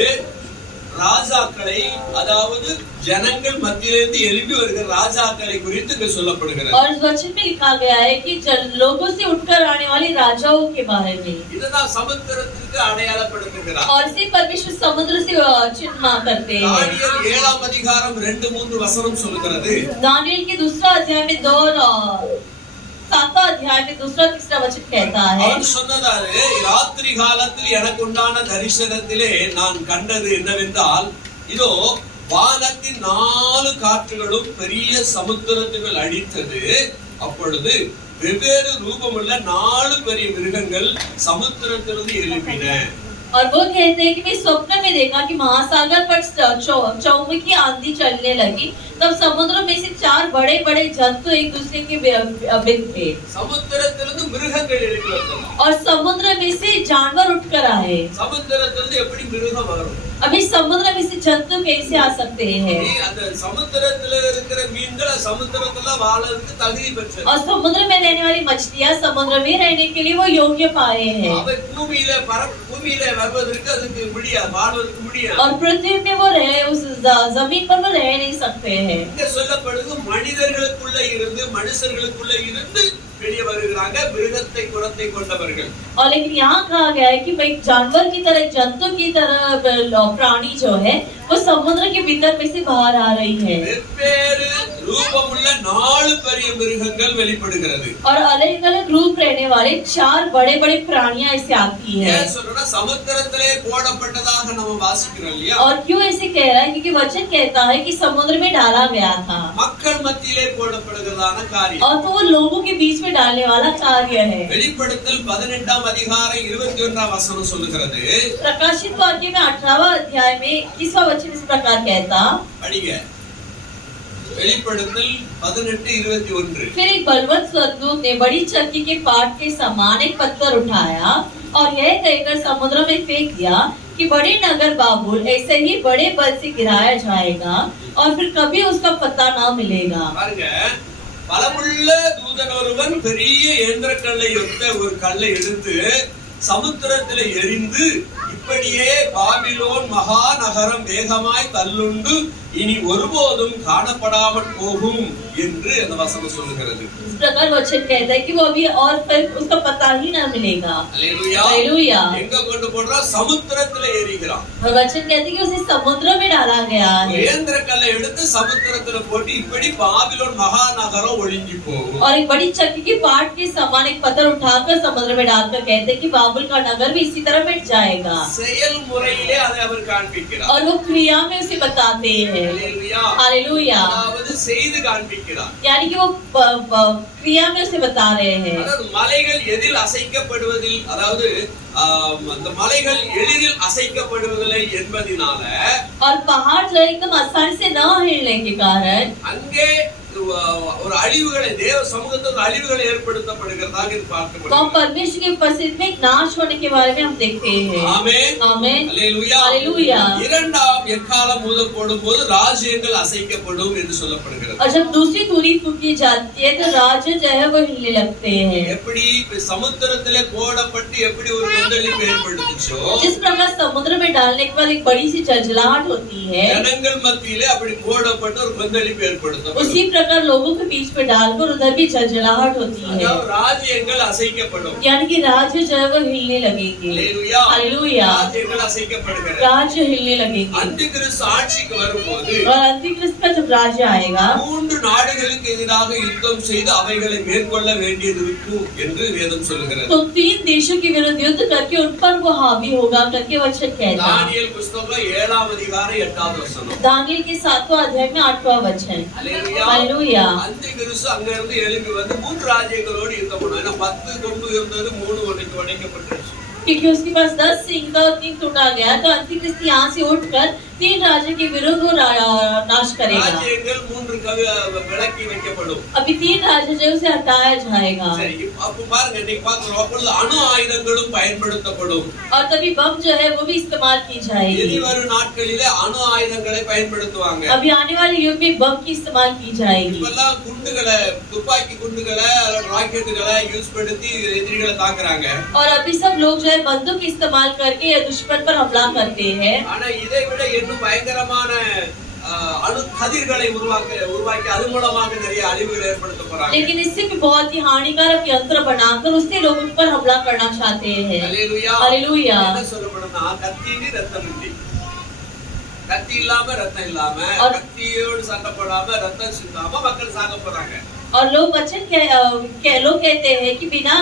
ராஜாக்களை, அதாவது ஜனங்கள் மத்தியிலிருந்து எழுப்பி வருகிற ராஜாக்களை குறித்து இங்கு சொல்லப்படுகிறது. और इस वचन में लिखा गया है कि लोगों से उठकर आने वाले राजाओं के बारे में. இதுதான் சமுத்திரத்துக்கு அடையாளப்படுத்துகிறார். और इसे परमेश्वर समुद्र से चिन्ह करते हैं. தானியேல் 7ஆம் அதிகாரம் 2-3 வசனம் சொல்கிறது. दानियेल के दूसरा अध्याय में 2 और 7वां अध्याय में दूसरा तीसरा वचन कहता है. அவன் சொன்னதாரு, ராத்திரி காலத்தில் எனக்கு உண்டான தரிசனத்திலே நான் கண்டது என்னவென்றால், இதோ வானத்தின் 4 காற்றுகளும் பெரிய சமுத்திரத்துகள் அடித்தது. அப்பொழுது வெவ்வேறு ரூபமுள்ள 4 பெரிய மிருகங்கள் சமுத்திரத்திலிருந்து எழுப்பின. और वो कहते हैं कि मैं स्वप्न में देखा कि महासागर पर चौमुखी आंधी चलने लगी. तब समुद्र में से 4 बड़े-बड़े जंतु एक दूसरे के विरुद्ध थे. சமுத்திரத்திலிருந்து மிருகங்கள் எழுப்பி வந்தன. और समुद्र में से जानवर उठकर आए. சமுத்திரத்திலிருந்து எப்படி மிருகம் வரும்? अभी समुद्र में से जंतु कैसे आ सकते हैं? அந்த சமுத்திரத்துல இருக்கிற மீன்கள் சமுத்திரத்துல வாழறதுக்கு தகுதி பெற்றது. और समुद्र में रहने वाली मछलियां समुद्र में रहने के लिए वो योग्य पाए हैं. அவை பூமியில வருவதற்கு அதுக்கு முடியாது, வாழ்வதற்கு முடியாது. और पृथ्वी में वो रहे, उस जमीन पर वो रह नहीं सकते हैं. இங்க சொல்லப்படுது மனிதர்களுக்குள்ள இருந்து, மனுஷர்களுக்குள்ள இருந்து வெளியே வருகிறாங்க மிருகத்தை குலத்தை கொண்டவர்கள். और लेकिन यहाँ कहा गया है कि भाई जानवर की तरह, जंतु की तरह प्राणी जो है वो समुद्र के भीतर में से बाहर आ रही है. வெவ்வேறு ரூபமுள்ள 4 பெரிய மிருகங்கள் வெளிப்படுகிறது. और अलग अलग रूप रहने वाले 4 बड़े बड़े प्राणियां ऐसे आती है. ஏன் சொல்றேன்னா சமுத்திரத்திலே போடப்பட்டதாக நம்ம வாசிக்கிறோம் இல்லையா? और क्यों ऐसे कह रहा है? क्योंकि वचन कहता है कि समुद्र में डाला गया था. மக்கள் மத்தியிலே போடப்படுகிறதான காரியம். और तो वो लोगों के बीच में डालने वाला कार्य है. வெளிப்படுத்தல் 18ஆம் அதிகாரம் 21ஆம் வசனம் சொல்லுகிறது. प्रकाशित वाक्य में 18वां अध्याय में 21वां वचन इस प्रकार कहता. படிங்க. வெளிப்படுத்தல் 18:21. फिर एक बलवंत स्वर्गदूत ने बड़ी चक्की के पाट के समान एक पत्थर उठाया और यह कहकर समुद्र में फेंक दिया कि बड़े नगर बाबुल ऐसे ही बड़े बल से गिराया जाएगा और फिर कभी उसका पता ना मिलेगा. பாருங்க, பலமுள்ள தூதன் ஒருவன் பெரிய இயந்திரக்கல்லை ஒத்த ஒரு கல்லை எடுத்து சமுத்திரத்திலே எரிந்து, இப்படியே பாபிலோன் மகாநகரம் வேகமாய் தள்ளுண்டு இனி ஒருபோதும் காணப்படாமல் போகும் என்று அந்த வசனம் சொல்லுகிறது. इस प्रकार वचन कहता है कि वो अभी और फिर उसका पता ही ना मिलेगा. हालेलुया. हालेलुया. எங்க கொண்டு போடுறா? சமுத்திரத்திலே எரிகிறான். और वचन कहते हैं कि उसे समुद्र में डाला गया है. இயந்திரக்கல்லை எடுத்து சமுத்திரத்திலே போட்டு இப்படி பாபிலோன் மகாநகரம் ஒளிஞ்சு போகும். और एक बड़ी चक्की के पाट के समान एक पत्थर उठाकर समुद्र में डालकर कहते हैं कि बाबुल का नगर भी इसी तरह मिट जाएगा. செயல்முறையிலே அதை அவர் காண்பிக்கிறார். और वो क्रिया में उसे बताते हैं. हालेलुया. हालेलुया. அதாவது செய்து காண்பிக்கிறார். यानी कि वो क्रिया में उसे बता रहे हैं. அதாவது மலைகள் எதில் அசைக்கப்படுவதில், அதாவது அந்த மலைகள் எளிதில் அசைக்கப்படுவதில்லை என்பதினால, और पहाड़ जो एकदम आसानी से न हिलने के कारण அங்கே ஒரு அழிவுகளை, தேவ சமூகத்தில் அழிவுகளை ஏற்படுத்தப்படுகிறதாக இது तो பார்க்கப்படுகிறது. परमेश्वर की उपस्थिति में नाश होने के बारे में हम देखते हैं. ஆமென். आमेन. அல்லேலூயா. हालेलुया. இரண்டாம் எக்காலம் ஊதப்படும் போது ராஜ்யங்கள் அசைக்கப்படும் என்று சொல்லப்படுகிறது. और जब दूसरी तुरी फूकी जाती है तो राज्य जो है वो हिलने लगते हैं. எப்படி சமுத்திரத்திலே போடப்பட்டு எப்படி ஒரு கொந்தளிப்பு ஏற்படுத்துச்சோ, जिस प्रकार समुद्र में डालने के बाद एक बड़ी सी जलजलाहट होती है, ஜனங்கள் மத்தியிலே அப்படி போடப்பட்டு ஒரு கொந்தளிப்பு ஏற்படுத்தப்படும். उसी प्रकार लोगों के बीच में डालकर उधर भी जलजलाहट होती है. அதாவது ராஜ்யங்கள் அசைக்கப்படும். यानी कि राज्य जो है वो हिलने लगेंगे. அல்லேலூயா. हालेलुया. ராஜ்யங்கள் அசைக்கப்படுகிறது. राज्य हिलने लगेंगे. அந்திகிறிஸ்து ஆட்சிக்கு வரும்போது और अंतिक्रिस्त का जब राज्य आएगा 3 நாடுகளுக்கு எதிராக யுத்தம் செய்து அவைகளை மேற்கொள்ள வேண்டியது இருக்கும் என்று வேதம் சொல்கிறது. तो 3 देशों के विरुद्ध युद्ध करके उन पर वो हावी होगा करके वचन कहता है. தானியேல் புத்தகம் 7ஆம் அதிகாரம் 8வது வசனம். दानियेल के 7वां अध्याय में 8वां वचन. அல்லேலூயா. हालेलुया. அந்திகிறிஸ்து அங்க இருந்து எழும்பி வந்து 3 ராஜ்யங்களோடு யுத்தம் பண்ணுவார். ஏன்னா 10 கொம்பு இருந்தது, 3 உடைக்கப்பட்டுருச்சு. क्योंकि उसके पास 10 सिंग का 3 टूटा गया, तो अंतिक्रिस्त यहाँ से उठकर तीन राज्य के विरुद्ध वो नाश करेगा। ராஜ்யங்கள் மூன்று விலக்கி வைக்கப்படும்। अभी तीन राज्य जो उसे हटाया जाएगा। சரி, அப்ப பாருங்க, இன்னைக்கு பார்க்கிறோம், அப்பொழுது அணு ஆயுதங்களும் பயன்படுத்தப்படும்। और तभी बम जो है वो भी इस्तेमाल की जाएगी। இனி வரும் நாட்களிலே அணு ஆயுதங்களை பயன்படுத்துவாங்க। अभी आने वाले युग में बम की इस्तेमाल की जाएगी। இப்பெல்லாம் குண்டுகளை, துப்பாக்கி குண்டுகளை, ராக்கெட்டுகளை யூஸ் படுத்தி எதிரிகளை தாக்குறாங்க। और अभी सब लोग जो है बंदूक इस्तेमाल करके दुश्मन पर हमला करते हैं। ஆனா இதை விட இன்னும் பயங்கரமான அணு கதிர்களை உருவாக்கி அது மூலமாக நிறைய அழிவுகளை ஏற்படுத்த போறாங்க। लेकिन इससे भी बहुत ही हानिकारक यंत्र बनाकर उससे लोगों पर हमला करना चाहते हैं। Hallelujah, hallelujah. என்ன சொல்லப்படும்னா, கத்தியின்றி ரத்தம் இல்லை, கத்தி இல்லாம ரத்தம் இல்லாம, கத்தியோடு சண்டை போடாம ரத்தம் சிந்தாம மக்கள் சாக போறாங்க। और लोग वचन लोग कहते हैं कि बिना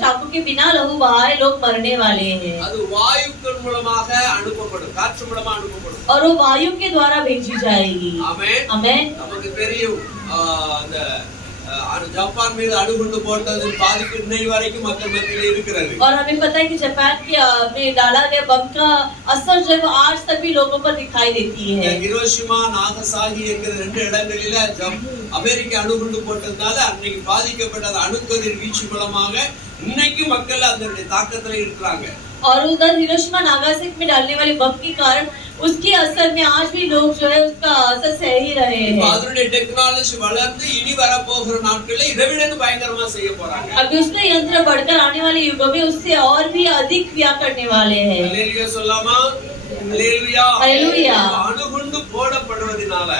चाकू के बिना लहू बहाए लोग मरने वाले हैं। அது வாயுக்கள் மூலமாக அனுப்பப்படும், காற்று மூலமா அனுப்பப்படும்। और वो वायु के द्वारा भेजी जाएगी। ஆமென், आमेन। நமக்கு தெரியும், அந்த ஜப்பான் மீது அணுகுண்டு போட்டதின் பாதிப்பு இன்னை வரைக்கும் மக்கள் மத்தியிலே இருக்கிறது। और हमें पता है कि जापान में डाला गया बम का असर जो है वो आज तक भी लोगों पर दिखाई देती है। ஹிரோஷிமா, நாகசாகி என்கிற 2 இடங்களில அமெரிக்க அணுகுண்டு போட்டதுனால அன்னைக்கு பாதிக்கப்பட்ட அந்த அணுக்கதிர் வீச்சு மூலமாக இன்னைக்கு மக்கள் அதனுடைய தாக்கத்துல இருக்கிறாங்க। और उधर हिरोशिमा नागासाकी में डालने वाले बम के कारण उसके असर में आज भी लोग जो है उसका असर सह ही रहे हैं। அதனுடைய டெக்னாலஜி வளர்ந்து இனி வரப்போகிற நாட்களில் இதை விட பயங்கரமா செய்ய போறாங்க। अभी उसका यंत्र बढ़कर आने वाले युगों में उससे और भी अधिक क्रिया करने वाले हैं। ஹல்லேலூயா சொல்லாமா? ஹல்லேலூயா, ஹல்லேலூயா। அணுகுண்டு போடப்படுவதனால,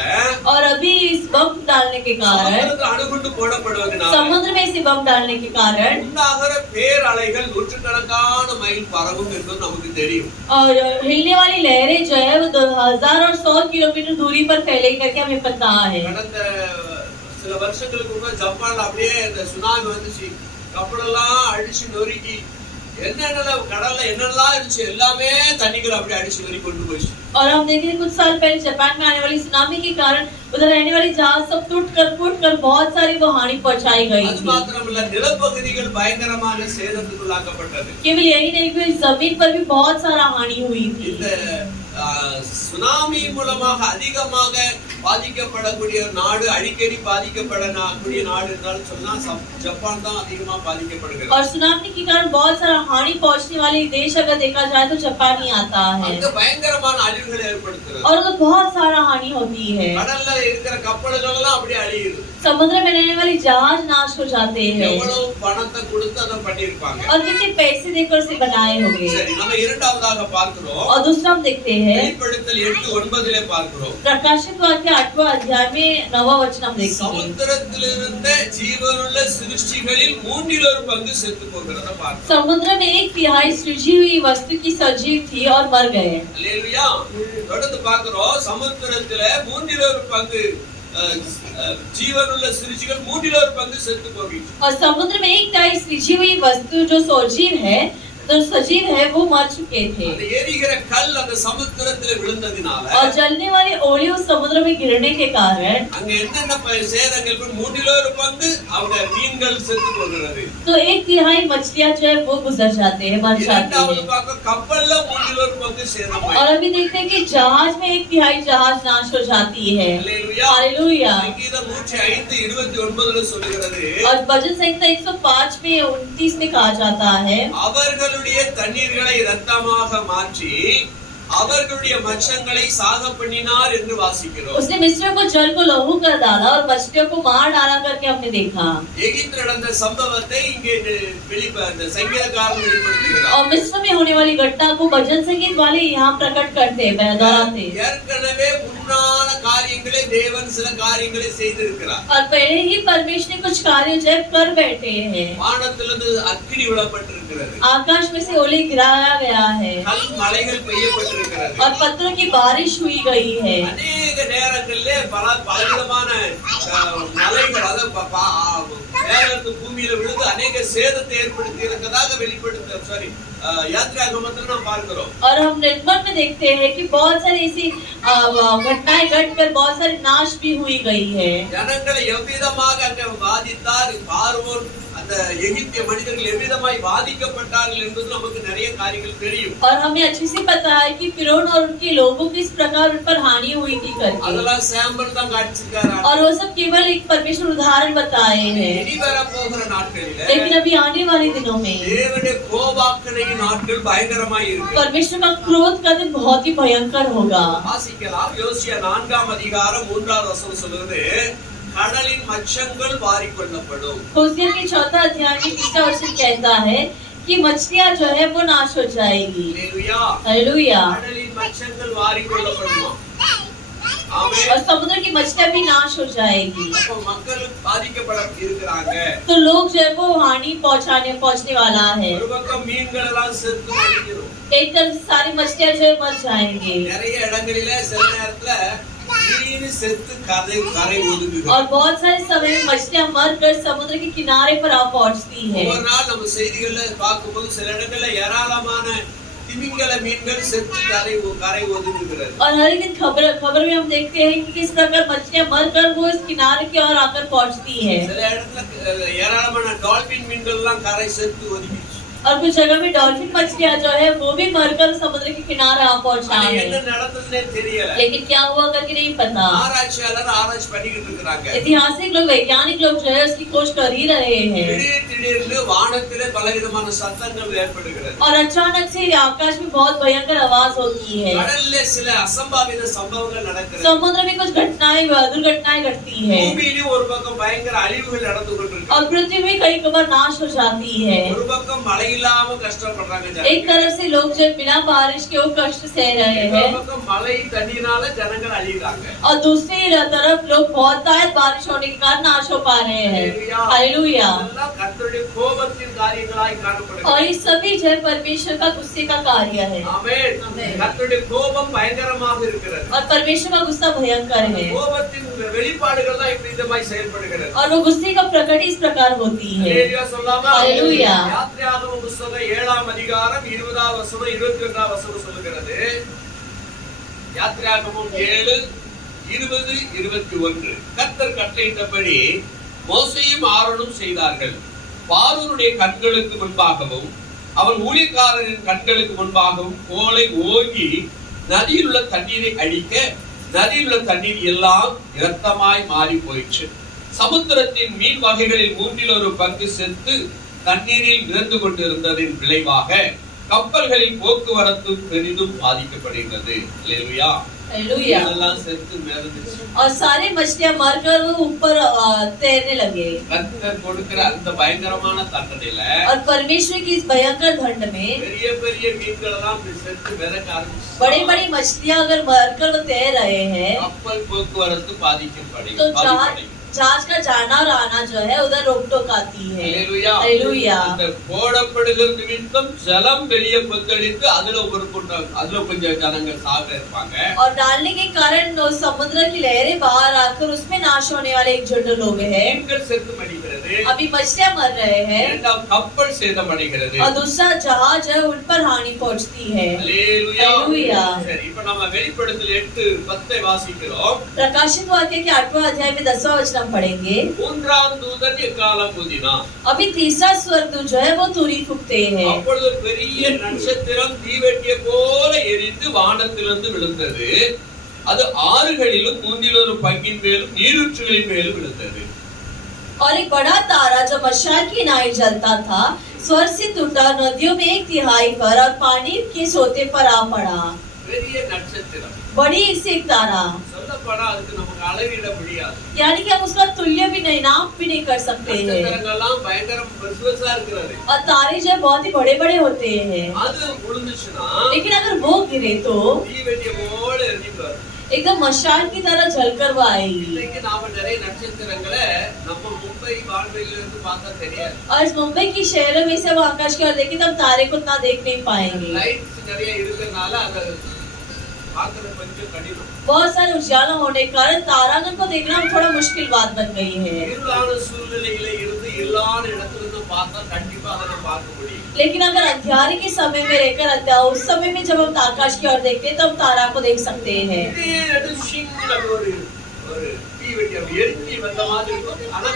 और अभी इस बम डालने के कारण, அணுகுண்டு போடப்படுவதனால समुद्र में इसे बम डालने के कारण உண்டாகிற பேரலைகள் நூற்றுக்கணக்கான மைல் பரவும் என்பது நமக்கு தெரியும்। और हिलने वाली लहरें जो है वो 1000 और 100 किलोमीटर दूरी पर फैलेगी करके हमें पता है। கடந்த சில வருஷங்களுக்கு முன்னாடி ஜப்பான்ல அப்படியே இந்த சுனாமி வந்துச்சு, கப்பலெல்லாம் அடிச்சு நொறுக்கி என்னென்ன கடல்ல என்னெல்லாம் இருந்துச்சு எல்லாமே தண்ணிகள் அப்படியே அடிச்சு நொறுக்கி கொண்டு போயிடுச்சு। और हम देखें कुछ साल पहले जापान में आने वाली सुनामी के कारण उधर रहने वाली जहाज सब फूट कर बहुत सारी वो हानि पहुंचाई गई அது थी। மாத்திரமல்ல, நிலப்பகுதிகள் பயங்கரமாக சேதத்துக்குள்ளாக்கப்பட்டது। केवल यही नहीं कि जमीन पर भी बहुत सारा हानि हुई थी। இந்த சுனாமி மூலமாக அதிகமாக பாதிக்கப்படக்கூடிய நாடு, அடிக்கடி பாதிக்கப்படக்கூடிய நாடு என்றாலும் சொன்னா ஜப்பான் தான் அதிகமா பாதிக்கப்படுகிறது। और सुनामी के कारण बहुत सारा हानि पहुंचने वाले देश अगर देखा जाए तो जापान ही आता है। அங்க பயங்கரமான அழிவுகளை ஏற்படுத்துறது। और उधर बहुत सारा हानि होती है। கடல்ல இருக்கிற கப்பல்கள் எல்லாம் அப்படியே அழியுது। समुद्र में रहने वाली जहाज नाश हो जाते हैं। எவ்வளவு பணத்தை கொடுத்து அதை பண்ணிருப்பாங்க। और कितने पैसे देकर उसे बनाए होंगे। சரி, நம்ம இரண்டாவதாக பார்க்கிறோம், और दूसरा हम देखते हैं வெளிப்படுத்தல் 8:9 பார்க்கிறோம், प्रकाशित वाक्य 8वां अध्याय में 9वां वचन हम देखते हैं। சமுத்திரத்திலிருந்த ஜீவனுள்ள சிருஷ்டிகளில் 1/3 பங்கு செத்து போகிறத பார்க்கிறோம்। समुद्र में 1/3 सृजी हुई वस्तु की सजीव थी और मर गए। அல்லேலூயா। தொடர்ந்து பார்க்கிறோம், சமுத்திரத்துல 1/3 பங்கு ஜீவனுள்ள சிருஷ்டிகள் 1/3 பங்கு செத்து போகிச்சு। और समुद्र में 1/3 सृजी हुई वस्तु जो सजीव है वो मर चुके थे। அந்த எரிகிற கல் அந்த சமுத்திரத்துல விழுந்ததினால, और जलने वाले ओले उस समुद्र में गिरने के कारण அங்க என்னென்ன சேதங்கள் 1/3 பங்கு அவங்க மீன்கள் செத்து போகிறது। तो 1/3 मछलियां जो है वो गुजर जाते हैं, मर जाते இரண்டாவது हैं। பார்க்க கப்பல்ல 1/3 பங்கு சேதமாயிடுச்சு। और अभी देखते हैं कि जहाज में 1/3 जहाज नाश हो जाती है। அல்லேலூயா। हालेलुया। சங்கீதம் 105:29 சொல்லுகிறது, और भजन संहिता 105 में 29 में कहा जाता है, அவர்களுடைய தண்ணீர்களை இரத்தமாக மாற்றி அவர்களுடைய மச்சங்களை சாக பண்ணினார் என்று வாசிக்கிறோம்। उसने मिस्रियों को जल को लहू कर डाला और मछलियों को मार डाला करके हमने देखा। எகிப்தில் நடந்த சம்பவத்தை இங்கே சங்கீதக்காரன் வெளிப்படுத்துகிறார்। और मिस्र में होने वाली घटना को भजन संगीत वाले यहाँ प्रकट करते हैं, दोहराते हैं। ஏற்கனவே முன்னான காரியங்களை தேவன் சில காரியங்களை செய்திருக்கிறார்। और पहले ही परमेश्वर ने कुछ कार्य जो कर बैठे हैं। வானத்திலிருந்து அக்கினி விழப்பட்டிருக்கிறது, आकाश में से ओले गिराया गया है கல் மலைகள் பெய்யப்பட்டிருக்கிறது, और पत्थरों की बारिश हुई गई है। அநேக நேரங்களிலே பலவிதமான மலைகள் அதாவது பூமியில விழுந்து அநேக சேதத்தை ஏற்படுத்தி இருக்கிறதாக यात्रागमन நாம் பார்க்கிறோம்। और हम निर्गमन में देखते हैं कि बहुत सारी ऐसी घटनाएं घटकर बहुत सारी नाश भी हुई गई है। ஜனங்களை எவ்விதமாக அங்கே பாதித்தார், பார்வோன் அந்த அந்த எகிப்திய மனிதர்கள் எவ்விதமாய் பாதிக்கப்பட்டார்கள் என்பது நமக்கு நிறைய காரியங்கள் தெரியும். और हमें अच्छे से पता है कि फिरौन और उनके लोगों की इस प्रकार उन पर हानि हुई थी करके, அதெல்லாம் சாம்பிள் தான் காட்சிக்காரா. और वो सब केवल एक परमेश्वर उदाहरण बताए हैं. இனி வர போகிற நாட்களிலே लेकिन अभी आने वाले दिनों में தேவனுடைய கோபாக்கணையின் நாட்கள் பயங்கரமாய் இருக்கு. परमेश्वर का क्रोध का दिन बहुत ही भयंकर होगा. வாசிக்கலாம். யோசியா 4ஆம் அதிகாரம் 3வது வசனம் சொல்லுது, கடலின் மச்சங்கள் வாரிக்கொள்ளப்படும். होसिया के 4 अध्याय में 3 वचन कहता है कि मछलियां जो है वो नाश हो जाएगी. ஹalleluya. हालेलुया. கடலின் மச்சங்கள் வாரிக்கொள்ளப்படுமா? ஆமென். और समुद्र की मछलियां भी नाश हो जाएगी. அப்ப மக்கள் பாதிக்கப்பட இருக்கிறாங்க. तो लोग जो है वो हानि पहुंचने वाला है. ஒரு பக்கம் மீன்கள் எல்லாம் செத்து மடிக்கிறோம். एक तरफ से सारी मछलियां जो है मर जाएंगे. நிறைய இடங்களிலே சில நேரத்துல மீன் செத்து கரை ஒதுங்குது. और बहुत सारे समय में मछलियां मरकर समुद्र के किनारे पर आ पहुंचती है. ஒரு நாள் நம்ம செய்திகள்ல பார்க்கும்போது சில இடங்கள்ல ஏராளமான திமிங்கல மீன்கள் செத்து கரை ஒதுங்குகிறது. और हर एक दिन खबर में हम देखते हैं कि किस प्रकार मछलियां मरकर वो इस किनारे की ओर आकर पहुंचती है. சில இடத்துல ஏராளமான டால்பின் மீன்கள் எல்லாம் கரை செத்து ஒதுங்கிடுச்சு. और कुछ जगह में डॉल्फिन मछलियां जो है वो भी मरकर समुद्र के किनारे आ पहुंचा ஆனா है. என்ன நடந்ததுன்னே தெரியல. लेकिन क्या हुआ करके नहीं पता. ஆராய்ச்சியாளர் ஆராய்ச்சி பண்ணிக்கிட்டு இருக்காங்க. ऐतिहासिक लोग, वैज्ञानिक लोग जो है उसकी खोज कर ही रहे हैं. திடீர்னு வானத்திலே பலவிதமான சத்தங்கள் ஏற்படுகிறது. और अचानक से आकाश में बहुत भयंकर आवाज होती है. கடல்ல சில அசம்பாவித சம்பவங்கள் நடக்கிறது. समुद्र में कुछ दुर्घटनाएं घटती है. பூமியிலும் ஒரு பக்கம் பயங்கர அழிவுகள் நடந்து கொண்டிருக்கு. और पृथ्वी में कई कबार नाश हो जाती है. ஒரு பக்கம் மழை இல்லாம கஷ்டப்படுறாங்க ஜனங்க. एक तरफ से लोग जो बिना बारिश के वो कष्ट सह रहे ஒரு हैं, பக்கம் மழை தண்ணினால ஜனங்கள் அழியறாங்க. और दूसरी तरफ लोग बहुत तायद बारिश होने के कारण नाश हो पा रहे हैं. हालेलुया. இதெல்லாம் கர்த்தருடைய கோபத்தின் காரியங்களாய் காணப்படுகிறது. और ये सभी जो है परमेश्वर का गुस्से का कार्य है. ஆமென். ஆமென். கர்த்தருடைய கோபம் பயங்கரமாக இருக்கிறது. और परमेश्वर का गुस्सा भयंकर है. கோபத்தின் வெளிப்பாடுகள் தான் இப்படி இதமாய் செயல்படுகிறது. और वो गुस्से का प्रकट इस प्रकार होती है. ஹalleluya சொல்லாமா? ஹalleluya. யாத்திராகம புத்தகம் 7ஆம் அதிகாரம் 20வது வசனம் 21வது வசனம் சொல்லுகிறது. யாத்திராகமம் 7:20-21. கர்த்தர் கட்டளையிட்டபடி மோசேயும் ஆரோனும் செய்தார்கள். பார்வோனுடைய கண்களுக்கு முன்பாகவும் அவன் ஊழியக்காரரின் கண்களுக்கு முன்பாகவும் கோலை ஓங்கி நதியில் உள்ள தண்ணீரை அடிக்க நதியில் உள்ள தண்ணீர் எல்லாம் இரத்தமாய் மாறி போயிற்று. சமுத்திரத்தின் மீன் வகைகளில் 1/3 செத்து தண்ணீரில் மிதந்து கொண்டிருந்ததின் விளைவாக கப்பல்களின் போக்குவரத்து பெரிதும் பாதிக்கப்படுகிறது. ஹalleluya. हालेलुया. இதெல்லாம் செத்து மிதந்துச்சு. और सारी मछलियां मरकर वो ऊपर तैरने लगे. கர்த்தர் கொடுக்கிற அந்த பயங்கரமான தண்டனையில और परमेश्वर की इस भयंकर दंड में பெரிய பெரிய மீன்கள் எல்லாம் செத்து மிதக்க ஆரம்பிச்சு. बड़ी बड़ी मछलियां अगर मरकर वो तैर रहे हैं, கப்பல் போக்குவரத்து तो பாதிக்கப்படுகிறது. जहाज का जाना और आना जो है उधर रोक टोक आती है. ஹalleluya. हालेलुया. அந்த போடப்படுகிற நிமித்தம் ஜலம் வெளியே கொந்தளித்து அதுல ஒரு கூட்டம் அதுல கொஞ்சம் ஜனங்கள் சாக இருப்பாங்க. और डालने के कारण समुद्र की लहरें बाहर आकर उसमें नाश होने वाले एक झुंड लोग हैं. மீன்கள் செத்து மடிகிறது. अभी मछलियां मर रहे हैं, இரண்டாம் கப்பல் சேதமடைகிறது. और दूसरा जहाज है उन पर हानि पहुंचती है. ஹalleluya. हालेलुया. சரி, இப்போ நம்ம வெளிப்படுத்தல் 8:10 வாசிக்கிறோம். प्रकाशित वाक्य के 8वां अध्याय में 10वां वचन हम पढ़ेंगे. மூன்றாம் தூதன் எக்காலம் ஊதினான். अभी तीसरा स्वर्गदूत जो है वो तुरी फूंकते हैं. அப்பொழுது ஒரு பெரிய நட்சத்திரம் தீவெட்டிய போல எரிந்து வானத்திலிருந்து விழுந்தது. அது ஆறுகளிலும் 1/3 மேலும் நீரூற்றுகளின் மேலும் விழுந்தது. और एक बड़ा तारा जो मशाल की नाई जलता था स्वर्ग से टूटा, नदियों में 1/3 पर और पानी के सोते पर आ पड़ा. பெரிய நட்சத்திரம் बड़ी सी एक तारा, சொல்லப்போனா அதுக்கு நமக்கு அளவிட முடியாது. यानी कि हम उसका तुल्य भी नहीं, नाप भी नहीं कर सकते हैं. நட்சத்திரங்கள்லாம் பயங்கர பெருசா இருக்கிறது. और तारे जो है बहुत ही बड़े बड़े होते हैं. அது விழுந்துச்சுன்னா लेकिन अगर वो गिरे तो தீவெட்டிய போல எரிஞ்சிட்டு வரும். एकदम मशाल की तरह जलकर वो आएगी. இன்னைக்கு நாம நிறைய நட்சத்திரங்களை நம்ம மும்பை வான்வெளியில இருந்து பார்த்தா தெரியாது. और इस मुंबई की शहरों में से वो आकाश की ओर देखें तो हम तारे को उतना देख नहीं पाएंगे. லைட்ஸ் நிறைய இருக்கிறதுனால அதை பார்க்கறது கொஞ்சம் கடினம். बहुत सारे उजाला होने के कारण तारागण को देखना थोड़ा मुश्किल बात बन गई है. இருளான சூழ்நிலையில இருந்து எல்லா இடத்துல இருந்து பார்த்தா கண்டிப்பா அதை பார்க்க முடியும். लेकिन अगर अंधियारे के समय में रहकर उस समय में जब हम आकाश की ओर देखते हैं तो हम तारा को देख सकते हैं. இதே நடுஷிங்கிற ஒரு வெட்டி எரிஞ்சி வந்த மாதிரி இருக்கும். ஆனா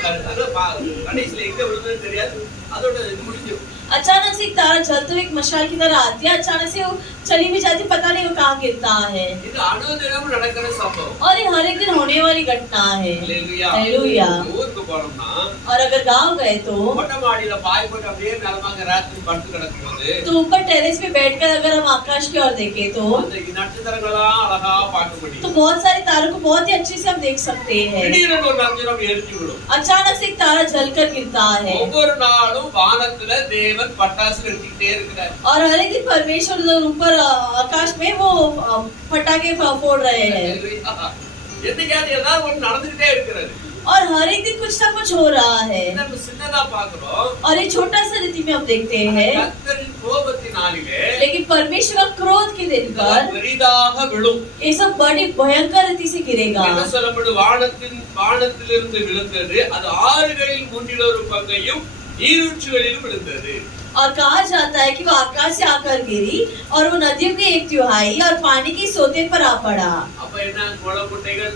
கடைசியில எங்க விழுந்ததுன்னு தெரியாது. அதோட இது முடிஞ்சிடும். अचानक से एक तारा जलते हुए एक मशाल की तरह आती है, अचानक से वो चली भी जाती, पता नहीं वो कहाँ गिरता है। இது அனுதினம் நடக்கிற சம்பவம். और ये हर एक दिन होने वाली घटना है। ஹalleluya. हालेलुया। ஊருக்கு போறோம்னா और अगर गांव गए तो மொட்டை மாடியில பாய் போட்டு அப்படியே நலமாக ராத்திரி படுத்து கிடக்கும்போது तो ऊपर टेरेस पे बैठकर अगर हम आकाश की ओर देखें तो அந்த நட்சத்திரங்களெல்லாம் அழகா பார்க்க முடியும். तो बहुत सारे तारों को बहुत ही अच्छे से हम देख सकते हैं। திடீரென ஒரு நட்சத்திரம் எரிஞ்சு விடும். अचानक से एक तारा जलकर गिरता है। ஒவ்வொரு நாளும் வானத்துல தேவன் பட்டாசு வெடிச்சிட்டே இருக்கிறார். और हर एक दिन परमेश्वर उधर ऊपर आकाश में वो पटाखे फोड़ रहे हैं। என்னைக்காவது ஏதாவது ஒன்று நடந்துகிட்டே இருக்கிறது. और हर एक दिन कुछ ना कुछ हो रहा है। நம்ம சின்னதா பார்க்கிறோம். और ये छोटा सा रीति में हम देखते हैं, கர்த்தரின் கோபத்தினாலே लेकिन परमेश्वर का क्रोध के दिन पर பெரிதாக விழும். ये सब बड़ी भयंकर रीति से गिरेगा। என்ன சொல்லப்படும்? வானத்திலிருந்து விழுந்தது, அது ஆறுகளில் மூன்றில் ஒரு பங்கையும் நீரூற்றுகளிலும் விழுந்தது. और कहा जाता है कि वो आकाश से आकर गिरी और वो नदियों की 1/3 और पानी की सोते पर आ पड़ा। அப்ப என்ன குளமுட்டைகள்,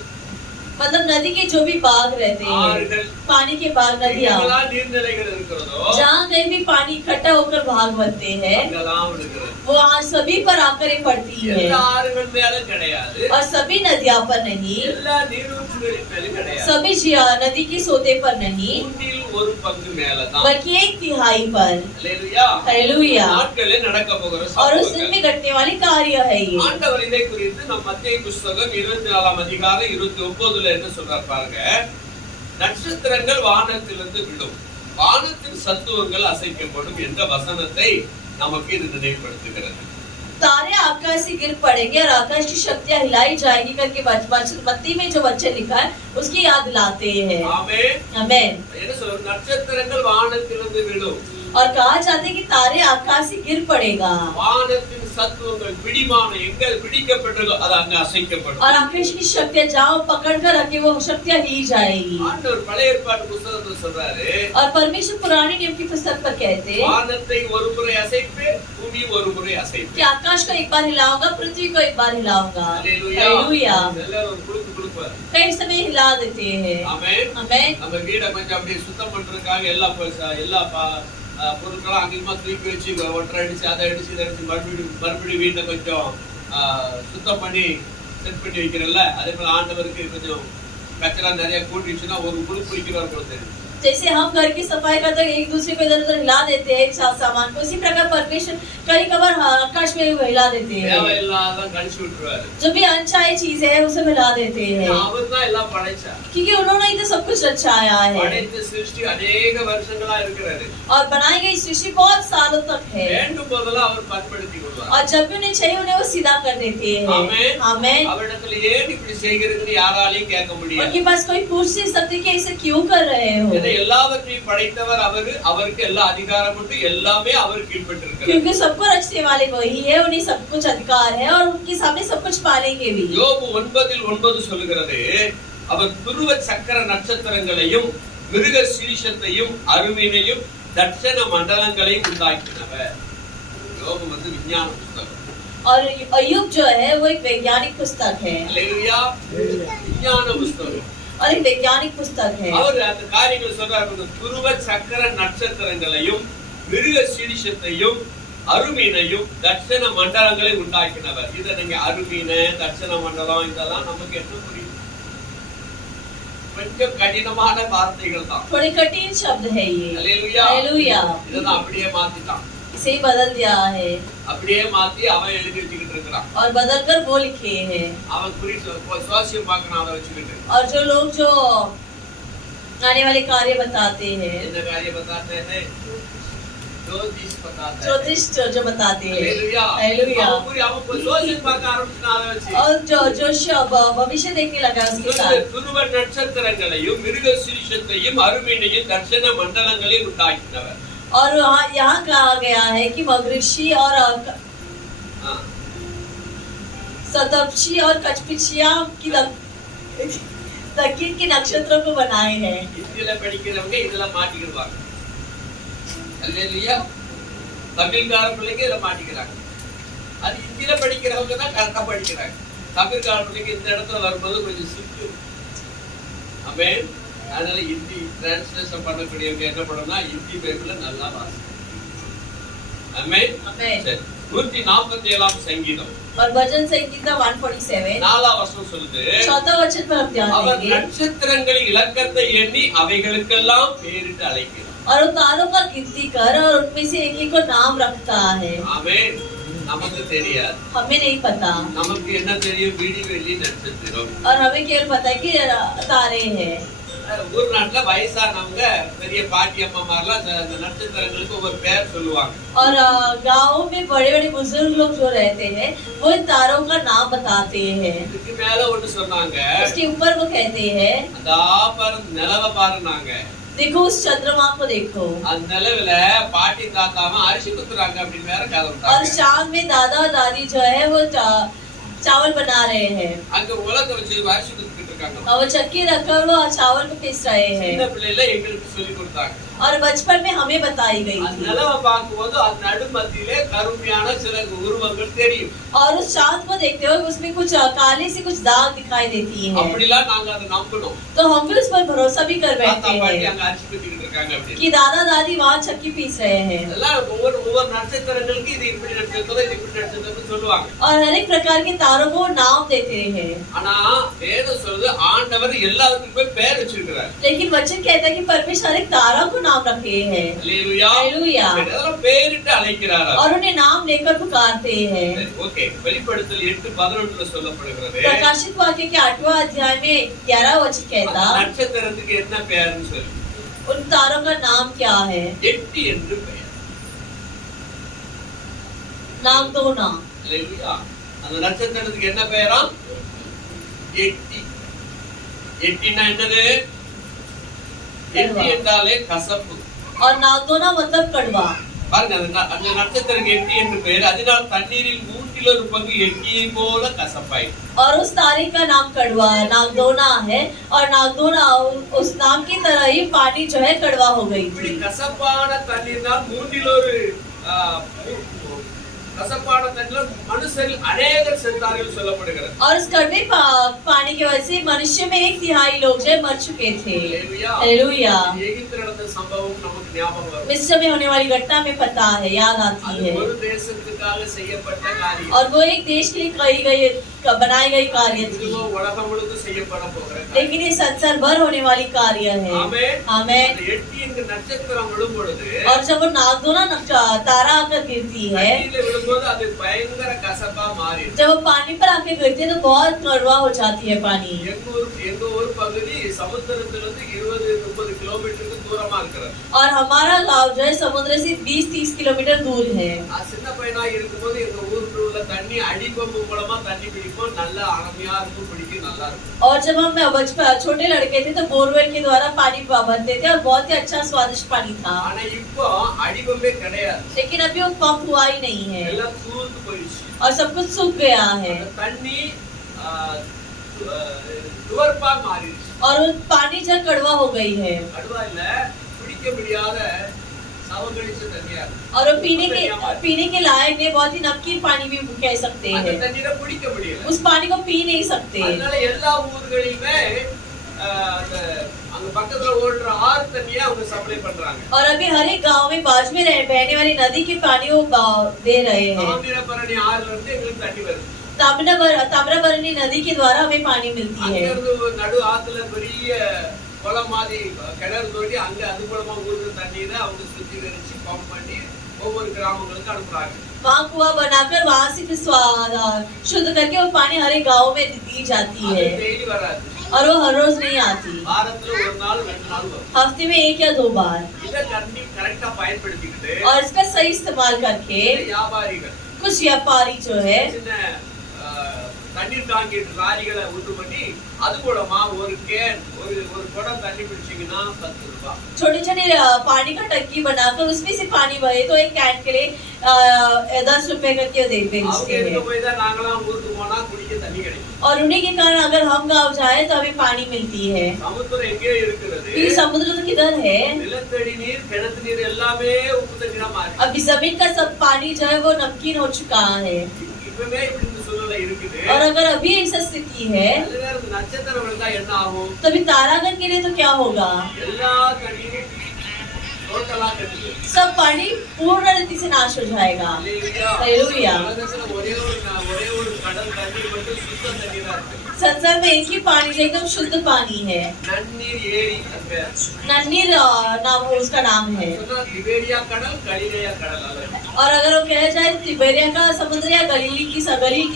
मतलब नदी के जो भी बाग रहते हैं, ஆறுகள், पानी के बाग, नदियाँ, எங்கெல்லாம் நீர்நிலைகள் இருக்கிறதோ जहाँ कहीं भी पानी इकट्ठा होकर भाग बनते हैं, அங்கெல்லாம் விழுகிறது. वो सभी पर आकर ही पड़ती है। எல்லா ஆறுகள் மேலும் கிடையாது, और सभी नदियाँ पर नहीं, எல்லா நீரூற்றுகளின் மேலும் கிடையாது. सभी नदी के सोते पर नहीं, மூன்றில் ஒரு பங்கு மேலதான். बल्कि 1/3 पर। ஹalleluya. हालेलुया। நாட்களில் நடக்க போகிற और उस दिन சம்பவங்கள். में घटने वाली कार्य है ये। ஆண்டவர் இதை குறித்து நம் மத்தேயு புத்தகம் 24 அதிகாரம் 29 என்ன சொல்றார் பாருங்க. நட்சத்திரங்கள் வானத்திலிருந்து விழும், வானத்தின் சத்துவங்கள் அசைக்கப்படும் என்ற வசனத்தை நமக்கு இது நினைவுபடுத்துகிறது. तारे आकाश से गिर पड़ेंगे और आकाश की शक्तियां हिलाई जाएंगी करके मत्ती में जो वचन लिखा है उसकी याद दिलाते हैं। ஆமென். आमेन। என்ன சொல்ற? நட்சத்திரங்கள் வானத்திலிருந்து விழும். और कहा जाता है कि तारे आकाश से गिर पड़ेगा வானத்தின் சத்துவங்கள் பிடிமான எங்க பிடிக்கப்பட்டதோ அது அங்க அசைக்கப்படும். और आकाश की शक्तियां जहाँ पकड़ कर रखे वो शक्तियां हिली जाएगी। ஆண்டவர் பழைய ஏற்பாட்டு புத்தகத்துல சொல்றாரு, और परमेश्वर पुराने नियम की पुस्तक पर कहते हैं வானத்தை ஒரு முறை அசைப்பேன், பூமி ஒரு முறை कि அசைப்பேன். आकाश को एक बार हिलाऊंगा, पृथ्वी को एक बार हिलाऊंगा। ஹalleluya. हालेलुया। எல்லாரும் ஒரு குலுக்கு குலுக்குவார். कई समय हिला देते हैं। ஆமென். आमेन। நம்ம வீட கொஞ்சம் அப்படியே சுத்தம் பண்றதுக்காக எல்லா பொருட்களும் அங்கேயுமா தூக்கி வச்சு ஒட்டரை அடிச்சு அதை அடிச்சு இதை அடிச்சு மறுபடியும் வீட்டை கொஞ்சம் சுத்தம் பண்ணி செட் பண்ணி வைக்கிறல்ல, அதே போல ஆண்டவருக்கு கொஞ்சம் கச்சரா நிறைய கூட்டிச்சுன்னா ஒரு குழு குளிக்கிறவர் கொடுத்து जैसे हम घर की सफाई करते हैं, एक दूसरे को इधर उधर हिला देते हैं सामान को, उसी प्रकार परमेश्वर कई कबार आकाश में हिला देते हैं। தேவையில்லாதான் கழிச்சு விட்டுருவாரு. जो भी अनचाही चीजें है उसे हिला देते हैं, அவர் தான் எல்லாம் படைச்சா. क्योंकि उन्होंने ही तो सब कुछ रचाया है। படைத்த சிருஷ்டி अनेक வருஷங்களா இருக்கிறாரு. और बनाई गई सृष्टि बहुत सालों तक है, வேண்டும் போதெல்லாம் அவர் பண்படுத்தி கொள்வார். और जब भी उन्हें चाहिए उन्हें वो सीधा कर देते हैं। ஆமென். आमेन। அவரிடத்துல ஏன் இப்படி செய்கிறதுன்னு யாராலையும் கேட்க முடியாது. उनके पास कोई पूछ नहीं सकते कि ऐसे क्यों कर रहे हो, எல்லாவற்றையும் படைத்தவர் அவரு, அவருக்கு எல்லா அதிகாரம் உண்டு, எல்லாமே அவர் கீழ்ப்பட்டிருக்கிறார். क्योंकि सबको रचने वाले वही है, उन्हें सब कुछ अधिकार है और उनके सामने सब कुछ पालेंगे भी। யோபு 9:9 சொல்லுகிறது, அவர் துருவ சக்கர நட்சத்திரங்களையும் மிருக சீரிஷத்தையும் அருவினையும் தட்சண மண்டலங்களையும் உண்டாக்கினவர். யோபு விஞ்ஞான புத்தகம். और अय्यूब जो है वो एक वैज्ञानिक पुस्तक है। ஹalleluya. விஞ்ஞான புத்தகம். और एक वैज्ञानिक पुस्तक है। அவர் அந்த காரியங்களை சொல்றாரு. துருவ சக்கர நட்சத்திரங்களையும் மிருக சீரிஷத்தையும் அருமீனையும் தட்சண மண்டலங்களை உண்டாக்கினவர். இத நீங்க அருமீன தட்சண மண்டலம் இதெல்லாம் நமக்கு என்ன புரியும்? கொஞ்சம் கடினமான வார்த்தைகள் தான். थोड़े कठिन शब्द है ये। ஹalleluya. हालेलुया। இதெல்லாம் அப்படியே மாத்திட்டான். इसे ही बदल दिया है அப்படியே மாத்தி அவன் எழுதி வச்சுக்கிட்டு இருக்கிறான். और बदल कर वो लिखे हैं। அவன் சுவாசியம் பார்க்கணும் அதை வச்சுக்கிட்டு. और जो लोग जो आने वाले कार्य बताते हैं, என்ன காரியம் बताते हैं? ज्योतिष बताते हैं. ज्योतिष जो बताते हैं। ஹalleluya. हालेलुया। அவன் சுவாசியம் பார்க்க ஆரம்பிச்சான் அதை வச்சு. और जो भविष्य देखने लगा उसके साथ। துருவ நட்சத்திரங்களையும் மிருக சீரிஷத்தையும் அருமீனையும் தட்சண மண்டலங்களையும் உண்டாக்கினவர். और यहाँ कहा गया है कि मगरिशी और सतपशी और कचपिचिया की दक्षिण के नक्षत्रों को बनाए हैं। இந்தியில படிக்கிறவங்க இதெல்லாம் மாட்டிக்கிடுவாங்க. அல்லேலூயா. தமிழ்கார பிள்ளைங்க இதை மாட்டிக்கிறாங்க. அது இந்தியில படிக்கிறவங்க தான் கரெக்டா படிக்கிறாங்க. தமிழ்கார பிள்ளைங்க இந்த இடத்துல வரும்போது கொஞ்சம் சிக்கு. ஆமென். அதனால ஹிந்தி டிரான்ஸ்லேஷன் பண்ணக்கூடியவங்க என்ன பண்ணணும்னா ஹிந்தி பைபிள நல்லா வாசிக்கணும். ஆமென். ஆமென். சரி. 147 சங்கீதம் और भजन संगीता 147 4ஆம் வசனம் சொல்லுது, चौथा वचन पर हम ध्यान அவர் देंगे। நட்சத்திரங்களின் இலக்கத்தை எண்ணி அவைகளுக்கெல்லாம் பெயரிட்டு அழைக்கிறார். और उन तारों का गिनती कर और उनमें से एक एक को नाम रखता है। ஆமென். நமக்கு தெரியாது. हमें नहीं पता। நமக்கு என்ன தெரியும்? விடி வெள்ளி நட்சத்திரம். और हमें केवल पता है कि तारे हैं। ஊர் நாட்டுல வயசானவங்க பெரிய பாட்டி அம்மா மாதிரிலாம் அந்த நட்சத்திரங்களுக்கு ஒவ்வொரு பேர் சொல்லுவாங்க. और गाँव में बड़े बड़े बुजुर्ग लोग जो रहते हैं वो इन तारों का नाम बताते हैं। இதுக்கு மேல ஒண்ணு சொன்னாங்க, उसके ऊपर वो कहते हैं அதா பாரு நிலவ பாருனாங்க. देखो उस चंद्रमा को देखो। அந்த நிலவுல பாட்டி தாத்தாவும் அரிசி குத்துறாங்க அப்படின்னு வேற கதை और விட்டாங்க. शाम में दादा दादी जो है वो चावल बना रहे हैं அங்க உலக வச்சு அரிசி குத்துக்கிட்டு இருக்காங்க. और वो चक्की रखकर वो चावल को पीस रहे हैं। சின்ன பிள்ளைல எங்களுக்கு சொல்லி கொடுத்தாங்க. और बचपन में हमें बताई गई அந்த थी। நிலவை பார்க்கும்போது அந்த நடுமத்தியிலே கருமையான சில உருவங்கள் தெரியும். और उस चांद को देखते हुए उसमें कुछ काले से कुछ दाग दिखाई देती है। அப்படிலாம் நாங்க அதை நம்பணும். तो हम भी उस पर भरोसा भी कर தாத்தா बैठे பாட்டி हैं அங்க அரிசி குத்திக்கிட்டு இருக்காங்க அப்படின்னு. कि दादा दादी वहाँ चक्की पीस रहे हैं। அதெல்லாம் ஒவ்வொரு நட்சத்திரங்களுக்கு இது இப்படி நட்சத்திரம் இது இப்படி நட்சத்திரம்னு சொல்லுவாங்க. और हर एक प्रकार के तारों को नाम देते हैं। ஆனா வேதம் சொல்லுது ஆண்டவர் எல்லாத்துக்குமே பேர் வச்சிருக்கிறார். लेकिन वचन कहता है कि परमेश्वर एक तारा को नाम रखे हैं। அல்லேலூயா. हालेलुया। அதெல்லாம் பேரிட்டு அழைக்கிறார். और उन्हें नाम लेकर पुकारते हैं। ஓகே. வெளிப்படுத்தல் 8:11ல சொல்லப்படுகிறது, प्रकाशित वाक्य के 8वां अध्याय में 11 वचन कहता நட்சத்திரத்துக்கு என்ன பெயர்னு சொல்லி, उन तारों का नाम क्या है? எட்டி என்று பெயர். नाम दो ना। அல்லேலூயா. அந்த நட்சத்திரத்துக்கு என்ன பெயரா? எட்டி. எட்டினா என்னது? எட்டி என்றாலே கசப்பு. और नाम दो ना मतलब कड़वा। பாருங்க அந்த நட்சத்திரத்துக்கு எட்டி என்று பெயர். அதனால் தண்ணீரில் 1/3 பங்கு எட்டியை போல கசப்பாய். और उस तारे का नाम कड़वा नागदोना है और नागदोना उस नाम की तरह ही पानी जो है कड़वा हो गई இப்படி थी। கசப்பான தண்ணீர்னால் 1/3 கசப்பான தண்ணீர் மனுஷரில் அநேகர் செத்தார்கள் சொல்லப்படுகிறது. और इस कड़वे पानी की वजह से मनुष्य में 1/3 लोग जो है मर चुके थे। हालेलुया। எகிப்தில் நடந்த சம்பவம் நமக்கு ஞாபகம் வரும். मिस्र में होने वाली घटना में पता है, याद आती அது है। ஒரு தேசத்துக்காக செய்யப்பட்ட காரியம். और वो एक देश के लिए बनाई गई कार्य थी, இதுவும் உலகம் முழுவதும் செய்யப்பட போகிற காரியம். लेकिन ये संसार भर होने वाली कार्य है। ஆமென். आमेन। அந்த எட்டி என்ற நட்சத்திரம் விழும் பொழுது और जब वो नागदोना तारा आकर गिरती है, தண்ணீரில் விழும்போது அது பயங்கர கசப்பா மாறிடும். जब वो पानी पर आके गिरती है तो बहुत कड़वा हो जाती है पानी। எங்க ஊர் பகுதி சமுத்திரத்திலிருந்து 20-30 கிலோமீட்டருக்கு தூரமா இருக்கிறது. और हमारा गांव जो है समुद्र से 20-30 किलोमीटर दूर है। நான் சின்ன பையனா இருக்கும்போது எங்க ஊருக்குள்ள உள்ள தண்ணி அடிப்பம்பு மூலமா தண்ணி பிடிக்கும். நல்லா அருமையா இருக்கும், பிடிக்கும், நல்லா இருக்கும். और जब हम छोटे लड़के थे तो बोरवेल के द्वारा पानी भरते थे और बहुत ही अच्छा स्वादिष्ट पानी था। ஆனா இப்போ அடிப்பம்பே கிடையாது. लेकिन अभी वो पंप हुआ ही नहीं है எல்லாம் தூர்ந்து போயிடுச்சு. और सब कुछ सूख गया है அந்த தண்ணி துவர்ப்பா மாறிடுச்சு. और वो पानी जब कड़वा हो गई है கடுவா இல்ல, பிடிக்க முடியாத சவகடிச்ச தண்ணியா இருக்கு. और वो पीने के लायक नहीं, बहुत ही नमकीन पानी भी कह सकते அந்த हैं। தண்ணீரை குடிக்க முடியல. उस पानी को पी नहीं सकते। அதனால எல்லா ஊர்களிலுமே அங்க பக்கத்துல ஓடுற ஆறு தண்ணியை அவங்க சப்ளை பண்றாங்க. और अभी हर एक गांव में बाजू में बहने वाली नदी के पानी वो दे रहे हैं। தாமிரபரணி ஆறுல இருந்து எங்களுக்கு தண்ணி வருது. ताम्रबरणी नदी के द्वारा हमें पानी मिलती அங்க है। இருந்து நடு ஆத்துல பெரிய குளம் மாதிரி கிணறு தோண்டி அங்க அது மூலமா ஊருக்கு தண்ணீரை அவங்க சுத்திகரிச்சு பம்ப் பண்ணி ஒவ்வொரு கிராமங்களுக்கு அனுப்புறாங்க. वहाँ कुआं बनाकर वहाँ से फिर शुद्ध करके वो पानी हर एक गाँव में दी जाती அது है டெய்லி வராது. और वो हर रोज नहीं आती, வாரத்துல ஒரு நாள் 2 நாள் வரும். हफ्ते में 1 या 2 बार। இதை தண்ணி கரெக்டா பயன்படுத்திக்கிட்டு और इसका सही इस्तेमाल करके வியாபாரிகள் कुछ व्यापारी जो है சின்ன தண்ணீர் டாங்கிட்டு லாரிகளை உண்டு பண்ணி அது மூலமா ஒரு கேன் ஒரு குடம் தண்ணி பிடிச்சீங்கன்னா 10 ரூபாய். छोटे छोटे पानी का टंकी बनाकर उसमें से पानी भरे तो एक कैन के लिए 10 रुपए करके அவங்க बेचते இருக்க हैं। போய் தான் நாங்களாம் ஊருக்கு போனா குடிக்க தண்ணி கிடைக்கும். और उन्हीं के कारण अगर हम गाँव जाए तो हमें पानी मिलती है। சமுத்திரம் எங்கே இருக்கிறது? फिर समुद्र तो किधर है? நிலத்தடி நீர் கிணத்து நீர் எல்லாமே உப்பு தண்ணீரா மாறி अभी जमीन का सब पानी जो है वो नमकीन हो चुका है। இப்பவே இப்படி இந்த சூழ்நிலை இருக்குது और अगर अभी ऐसा स्थिति है நல்ல நேரம் நட்சத்திரம் விழுந்தா என்ன ஆகும் तभी तारागण के लिए तो क्या होगा எல்லா தண்ணியும் டோட்டலா கட்டுது सब पानी पूर्ण रीति से नाश हो जाएगा हालेलुया உலகத்துல ஒரே ஒரு கடல் தண்ணீர் மட்டும் சுத்த தண்ணீரா இருக்கு संसार में एक ही पानी जो एकदम शुद्ध पानी है நன்னீர் ஏரி அந்த नन्नीर नाम उसका नाम है சொன்னா திபேரியா கடல் கலிலேயா கடல் அல்ல और अगर वो कहा जाए तिबेरिया का समुद्र या गलील की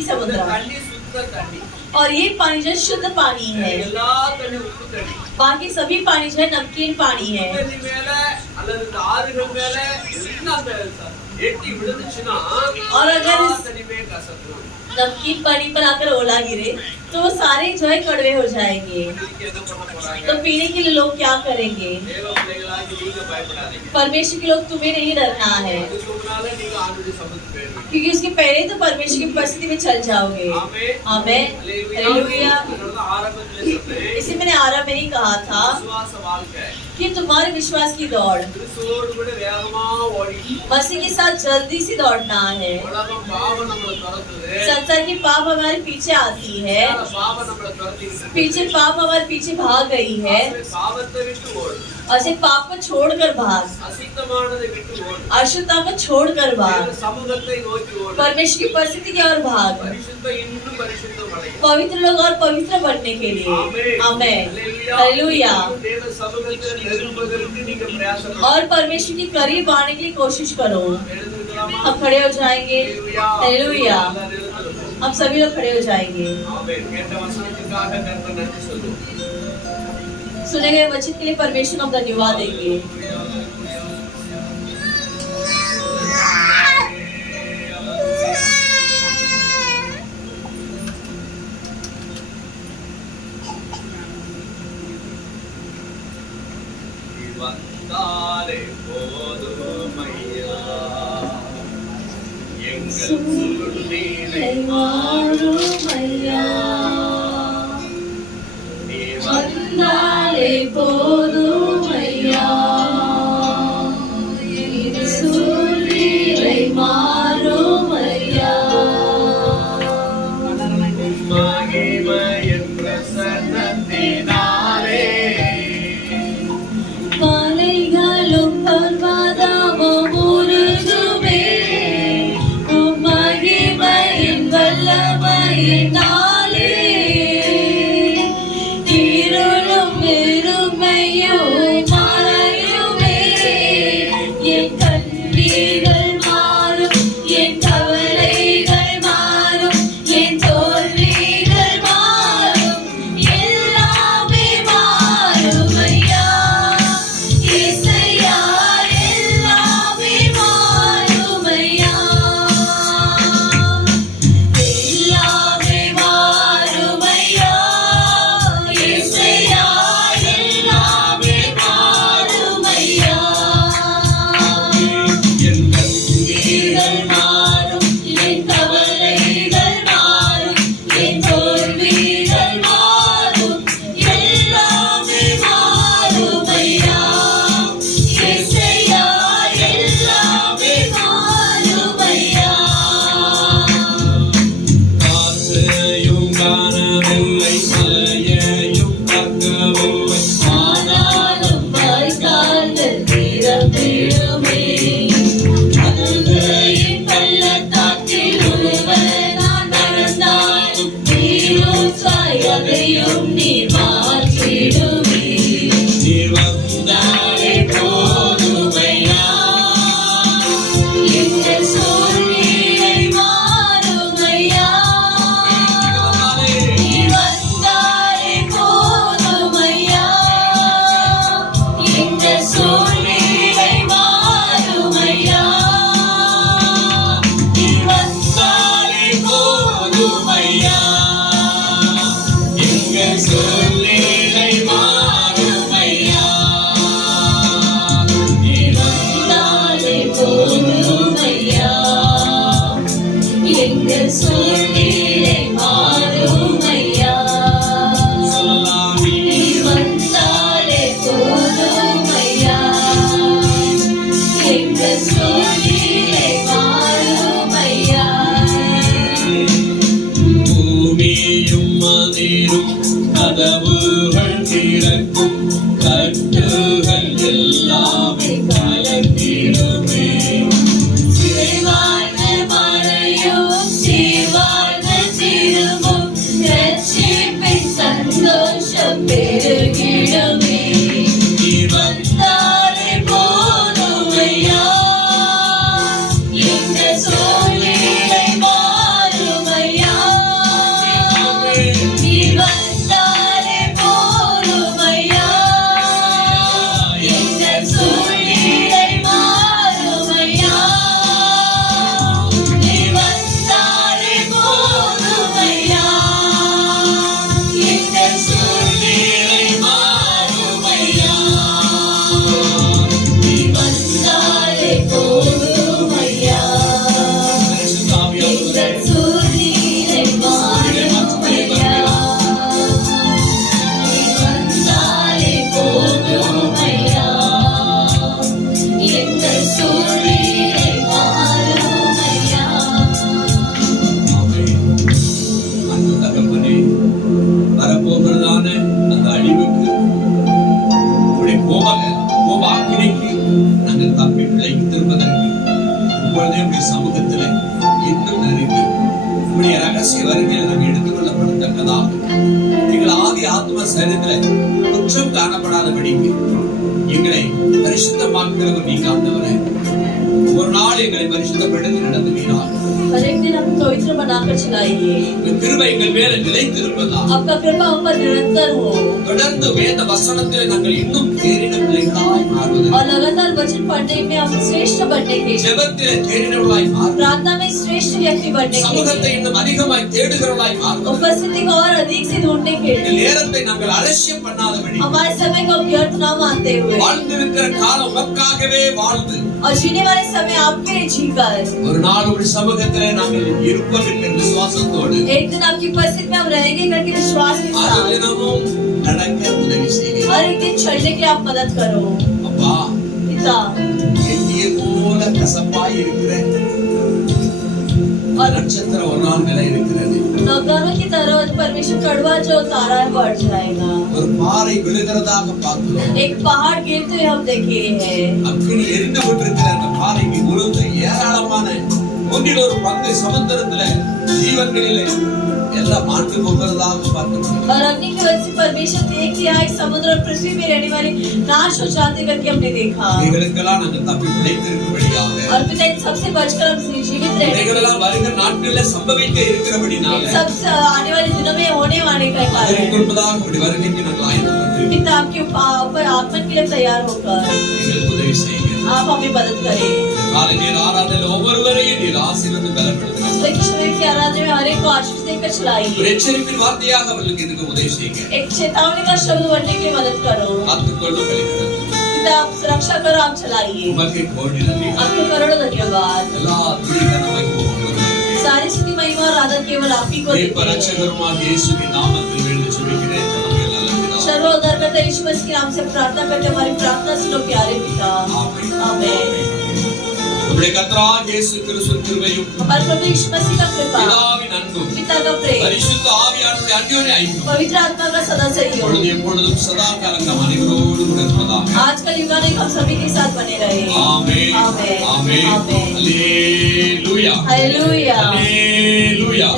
समुद्र தண்ணி சுத்த தண்ணி और ये पानी जो शुद्ध पानी है எல்லா தண்ணி உப்பு தண்ணி बाकी सभी पानी जो है नमकीन पानी है தண்ணி மேல அல்லது இந்த ஆறுகள் மேல எல்லாம் அந்த எட்டி விழுந்துச்சுன்னா और अगर எல்லா इस தண்ணியுமே கசக்கும் नमकीन पानी पर आकर ओला गिरे तो वो सारे जो है कड़वे हो जाएंगे இதுக்கு என்ன பண்ண போறாங்க तो पीने के लिए लोग क्या करेंगे தேவ பிள்ளைகளாகி நீங்க பயப்படாதீங்க परमेश्वर के लोग तुम्हें नहीं डरना है அதுக்கு முன்னால நீங்க ஆண்டுடைய சமூகத்துக்கு போயிருவீங்க क्योंकि उसके पहले ही तो परमेश्वर की उपस्थिति में चल जाओगे ஆமென் आमेन हालेलुया அதனால ஆரம்பத்திலே சொன்னேன் इसी मैंने आरंभ में ही कहा था விசுவாச வாழ்க்கை कि तुम्हारे विश्वास की दौड़ கிறிஸ்துவோடு கூட வேகமா ஓடி मसीह के साथ जल्दी से दौड़ना है உலகம் பாவம் நம்மளை துரத்துது संसार की पाप हमारे पीछे आती है பாவம் நம்மளை துரத்திட்டு पीछे पाप हमारे पीछे भाग गई है பாவத்தை விட்டு ஓடு और से पाप को छोड़कर भाग அசித்தமானதை விட்டு ஓடு अशुद्धता को छोड़कर भाग தேவ சமூகத்தை நோக்கி ஓடு परमेश्वर की परिस्थिति की ओर भाग பரிசுத்தம் இன்னும் பரிசுத்தம் அடையும் पवित्र लोग और पवित्र बनने के लिए आमेन हालेलुया தேவ சமூகத்தை நெருங்குவதற்கு நீங்க பிரயாசப்படணும் और परमेश्वर के करीब आने के लिए कोशिश करो எழுந்திருக்கலாமா हम खड़े हो जाएंगे हालेलुया हम सभी लोग खड़े हो जाएंगे ஆமென் கேட்ட வசனத்துக்காக கர்த்தர் நன்றி சொல்லுவோம் सुने गए वचन के लिए परमेश्वर को हम धन्यवाद देंगे வந்தாலே போதுமையா எங்கள் சூழ்நிலை மாறுமையா நீ வந்தாலே போதுமையா சூழ்நிலை மாறுமையா மகிமையின் பிரசன்னத்தினாலே மலைகளும் பர்வதமும் உருகுமே உம் மகிமையின் வல்லமையினாலே இருளும் வெறுமையும் தப்பி பிழைத்திருப்பதற்கு இப்பொழுதே உடைய சமூகத்திலே இன்னும் நெருங்கி உடைய ரகசிய வருகையில் நாங்கள் எடுத்துக்கொள்ளப்படத்தக்கதாக எங்கள் ஆதி ஆத்ம சரீரத்திலே குற்றம் காணப்படாதபடிக்கு எங்களை பரிசுத்தமாக்குகிறவர் நீங்க ஆண்டவரே. ஒரு நாள் எங்களை பரிசுத்தப்படுத்தி நடத்துவீராக. हर एक दिन हम पवित्र बनाकर चलाइए. கிருபை எங்கள் மேல நிலைத்திருப்பதாக. आपका कृपा हम पर निरंतर हो. தொடர்ந்து வேத வசனத்திலே நாங்கள் இன்னும் தேறின பிள்ளைகளாய் மாறுவதற்கு. और लगातार वचन पढ़ने में हम श्रेष्ठ बनने के लिए. ஜெபத்திலே தேறினவர்களாய் மாறுவதற்கு. प्रार्थना में श्रेष्ठ व्यक्ति बनने के लिए. சமூகத்தை இன்னும் அதிகமாய் தேடுகிறவர்களாய் மாறுவதற்கு. उपस्थिति को और अधिक से ढूंढने के लिए. நேரத்தை நாங்கள் அலட்சியம் பண்ணாதபடி. हमारे समय को व्यर्थ न मानते हुए. வாழ்ந்திருக்கிற காலம் உமக்காகவே வாழ்ந்து. और जीने वाले समय आपके लिए जीकर. ஒரு நாள் ஒரு சமூகத்திலே நாங்கள் இருப்போம் என்கிற விசுவாசத்தோடு. एक दिन आपकी उपस्थिति में हम रहेंगे करके विश्वास के साथ. தினமும் நடக்க உதவி செய்வீர். हर एक दिन चलने के लिए आप मदद करो. அப்பா पिता எண்ணெயை போல கசப்பாய் இருக்கிற நட்சத்திரம் ஒரு நாள் நிலை இருக்கிறது. नौकरों की तरह परमेश्वर कड़वा जो तारा है बढ़ जाएगा. ஒரு பாறை விழுகிறதாக பார்க்கிறோம். एक पहाड़ गिरते हुए हम देखे हैं. அக்கினி எரிந்து கொண்டிருக்கிற அந்த பாறைக்கு விழுந்து ஏராளமான ஒன்றில் ஒரு பங்கு சமுத்திரத்துல ஜீவன்களிலே எல்லாம் மாண்டு போகிறதாக பார்க்கிறோம். और अग्नि की वजह से परमेश्वर ने किया है समुद्र और पृथ्वी में रहने वाले नाश हो जाते करके हमने देखा. இவைகளுக்கெல்லாம் நாங்கள் தப்பி பிழைத்திருக்கும்படியாக. और पिता इन सबसे बचकर हम जीवित रहे. இவைகளெல்லாம் வருகிற நாட்களில் சம்பவிக்க இருக்கிறபடினால. सब आने वाले दिनों में होने वाले का कारण. அதற்கு முன்பதாக அப்படி வருகைக்கு நாங்கள் ஆயத்தப்பட்டு. पिता आपके ऊपर आगमन के लिए तैयार होकर எங்களுக்கு உதவி செய்யுங்க. आप हमें मदद करें. காலை நேர ஆராதனையில் ஒவ்வொருவரையும் நீர் ஆசீர்வதித்து பலப்படுத்தணும். कृष्ण की आराधना में हर एक को आशीष देकर ஒரு चलाइए. எச்சரிப்பின் வார்த்தையாக அவர்களுக்கு இதுக்கு உதவி செய்யுங்க. एक चेतावनी का शब्द बनने के लिए मदद करो. காத்துக்கொள்ளும் கழிக்கிறது. पिता आप सुरक्षा करो, आप चलाइए. உமக்கு கோடி நன்றி. आपको करोड़ों धन्यवाद. எல்லா துதிகனமாய் போகிறது. सारी स्तुति महिमा और आदर केवल आप ही को हे देते हैं. பரமரட்சகருமாகிய இயேசுவின் நாமத்தில் வேண்டி ஜெபிக்கிறேன் தந்தை நல்ல பிதாவே. सर्व उद्धारकर्ता यीशु मसीह के नाम से प्रार्थना करते हमारी प्रार्थना सुनो प्यारे पिता. ஆமென். आमेन. நம்முடைய கர்த்தராகிய இயேசு கிறிஸ்துவின் கிருபையும் हमारे प्रभु यीशु मसीह का कृपा, பிதாவின் அன்பும் पिता का प्रेम, பரிசுத்த ஆவியானவருடைய அந்யோன்ய ஐக்கியம் पवित्र आत्मा का सदा सहयोग இப்பொழுது எப்பொழுதும் சதா காலங்கள் அனைவரோடும் இருப்பதாக. आजकल युगानुग हम सभी के साथ बने रहे. ஆமென். ஆமென். ஆமென். ஆமென். அல்லேலூயா. हालेलुया. அல்லேலூயா.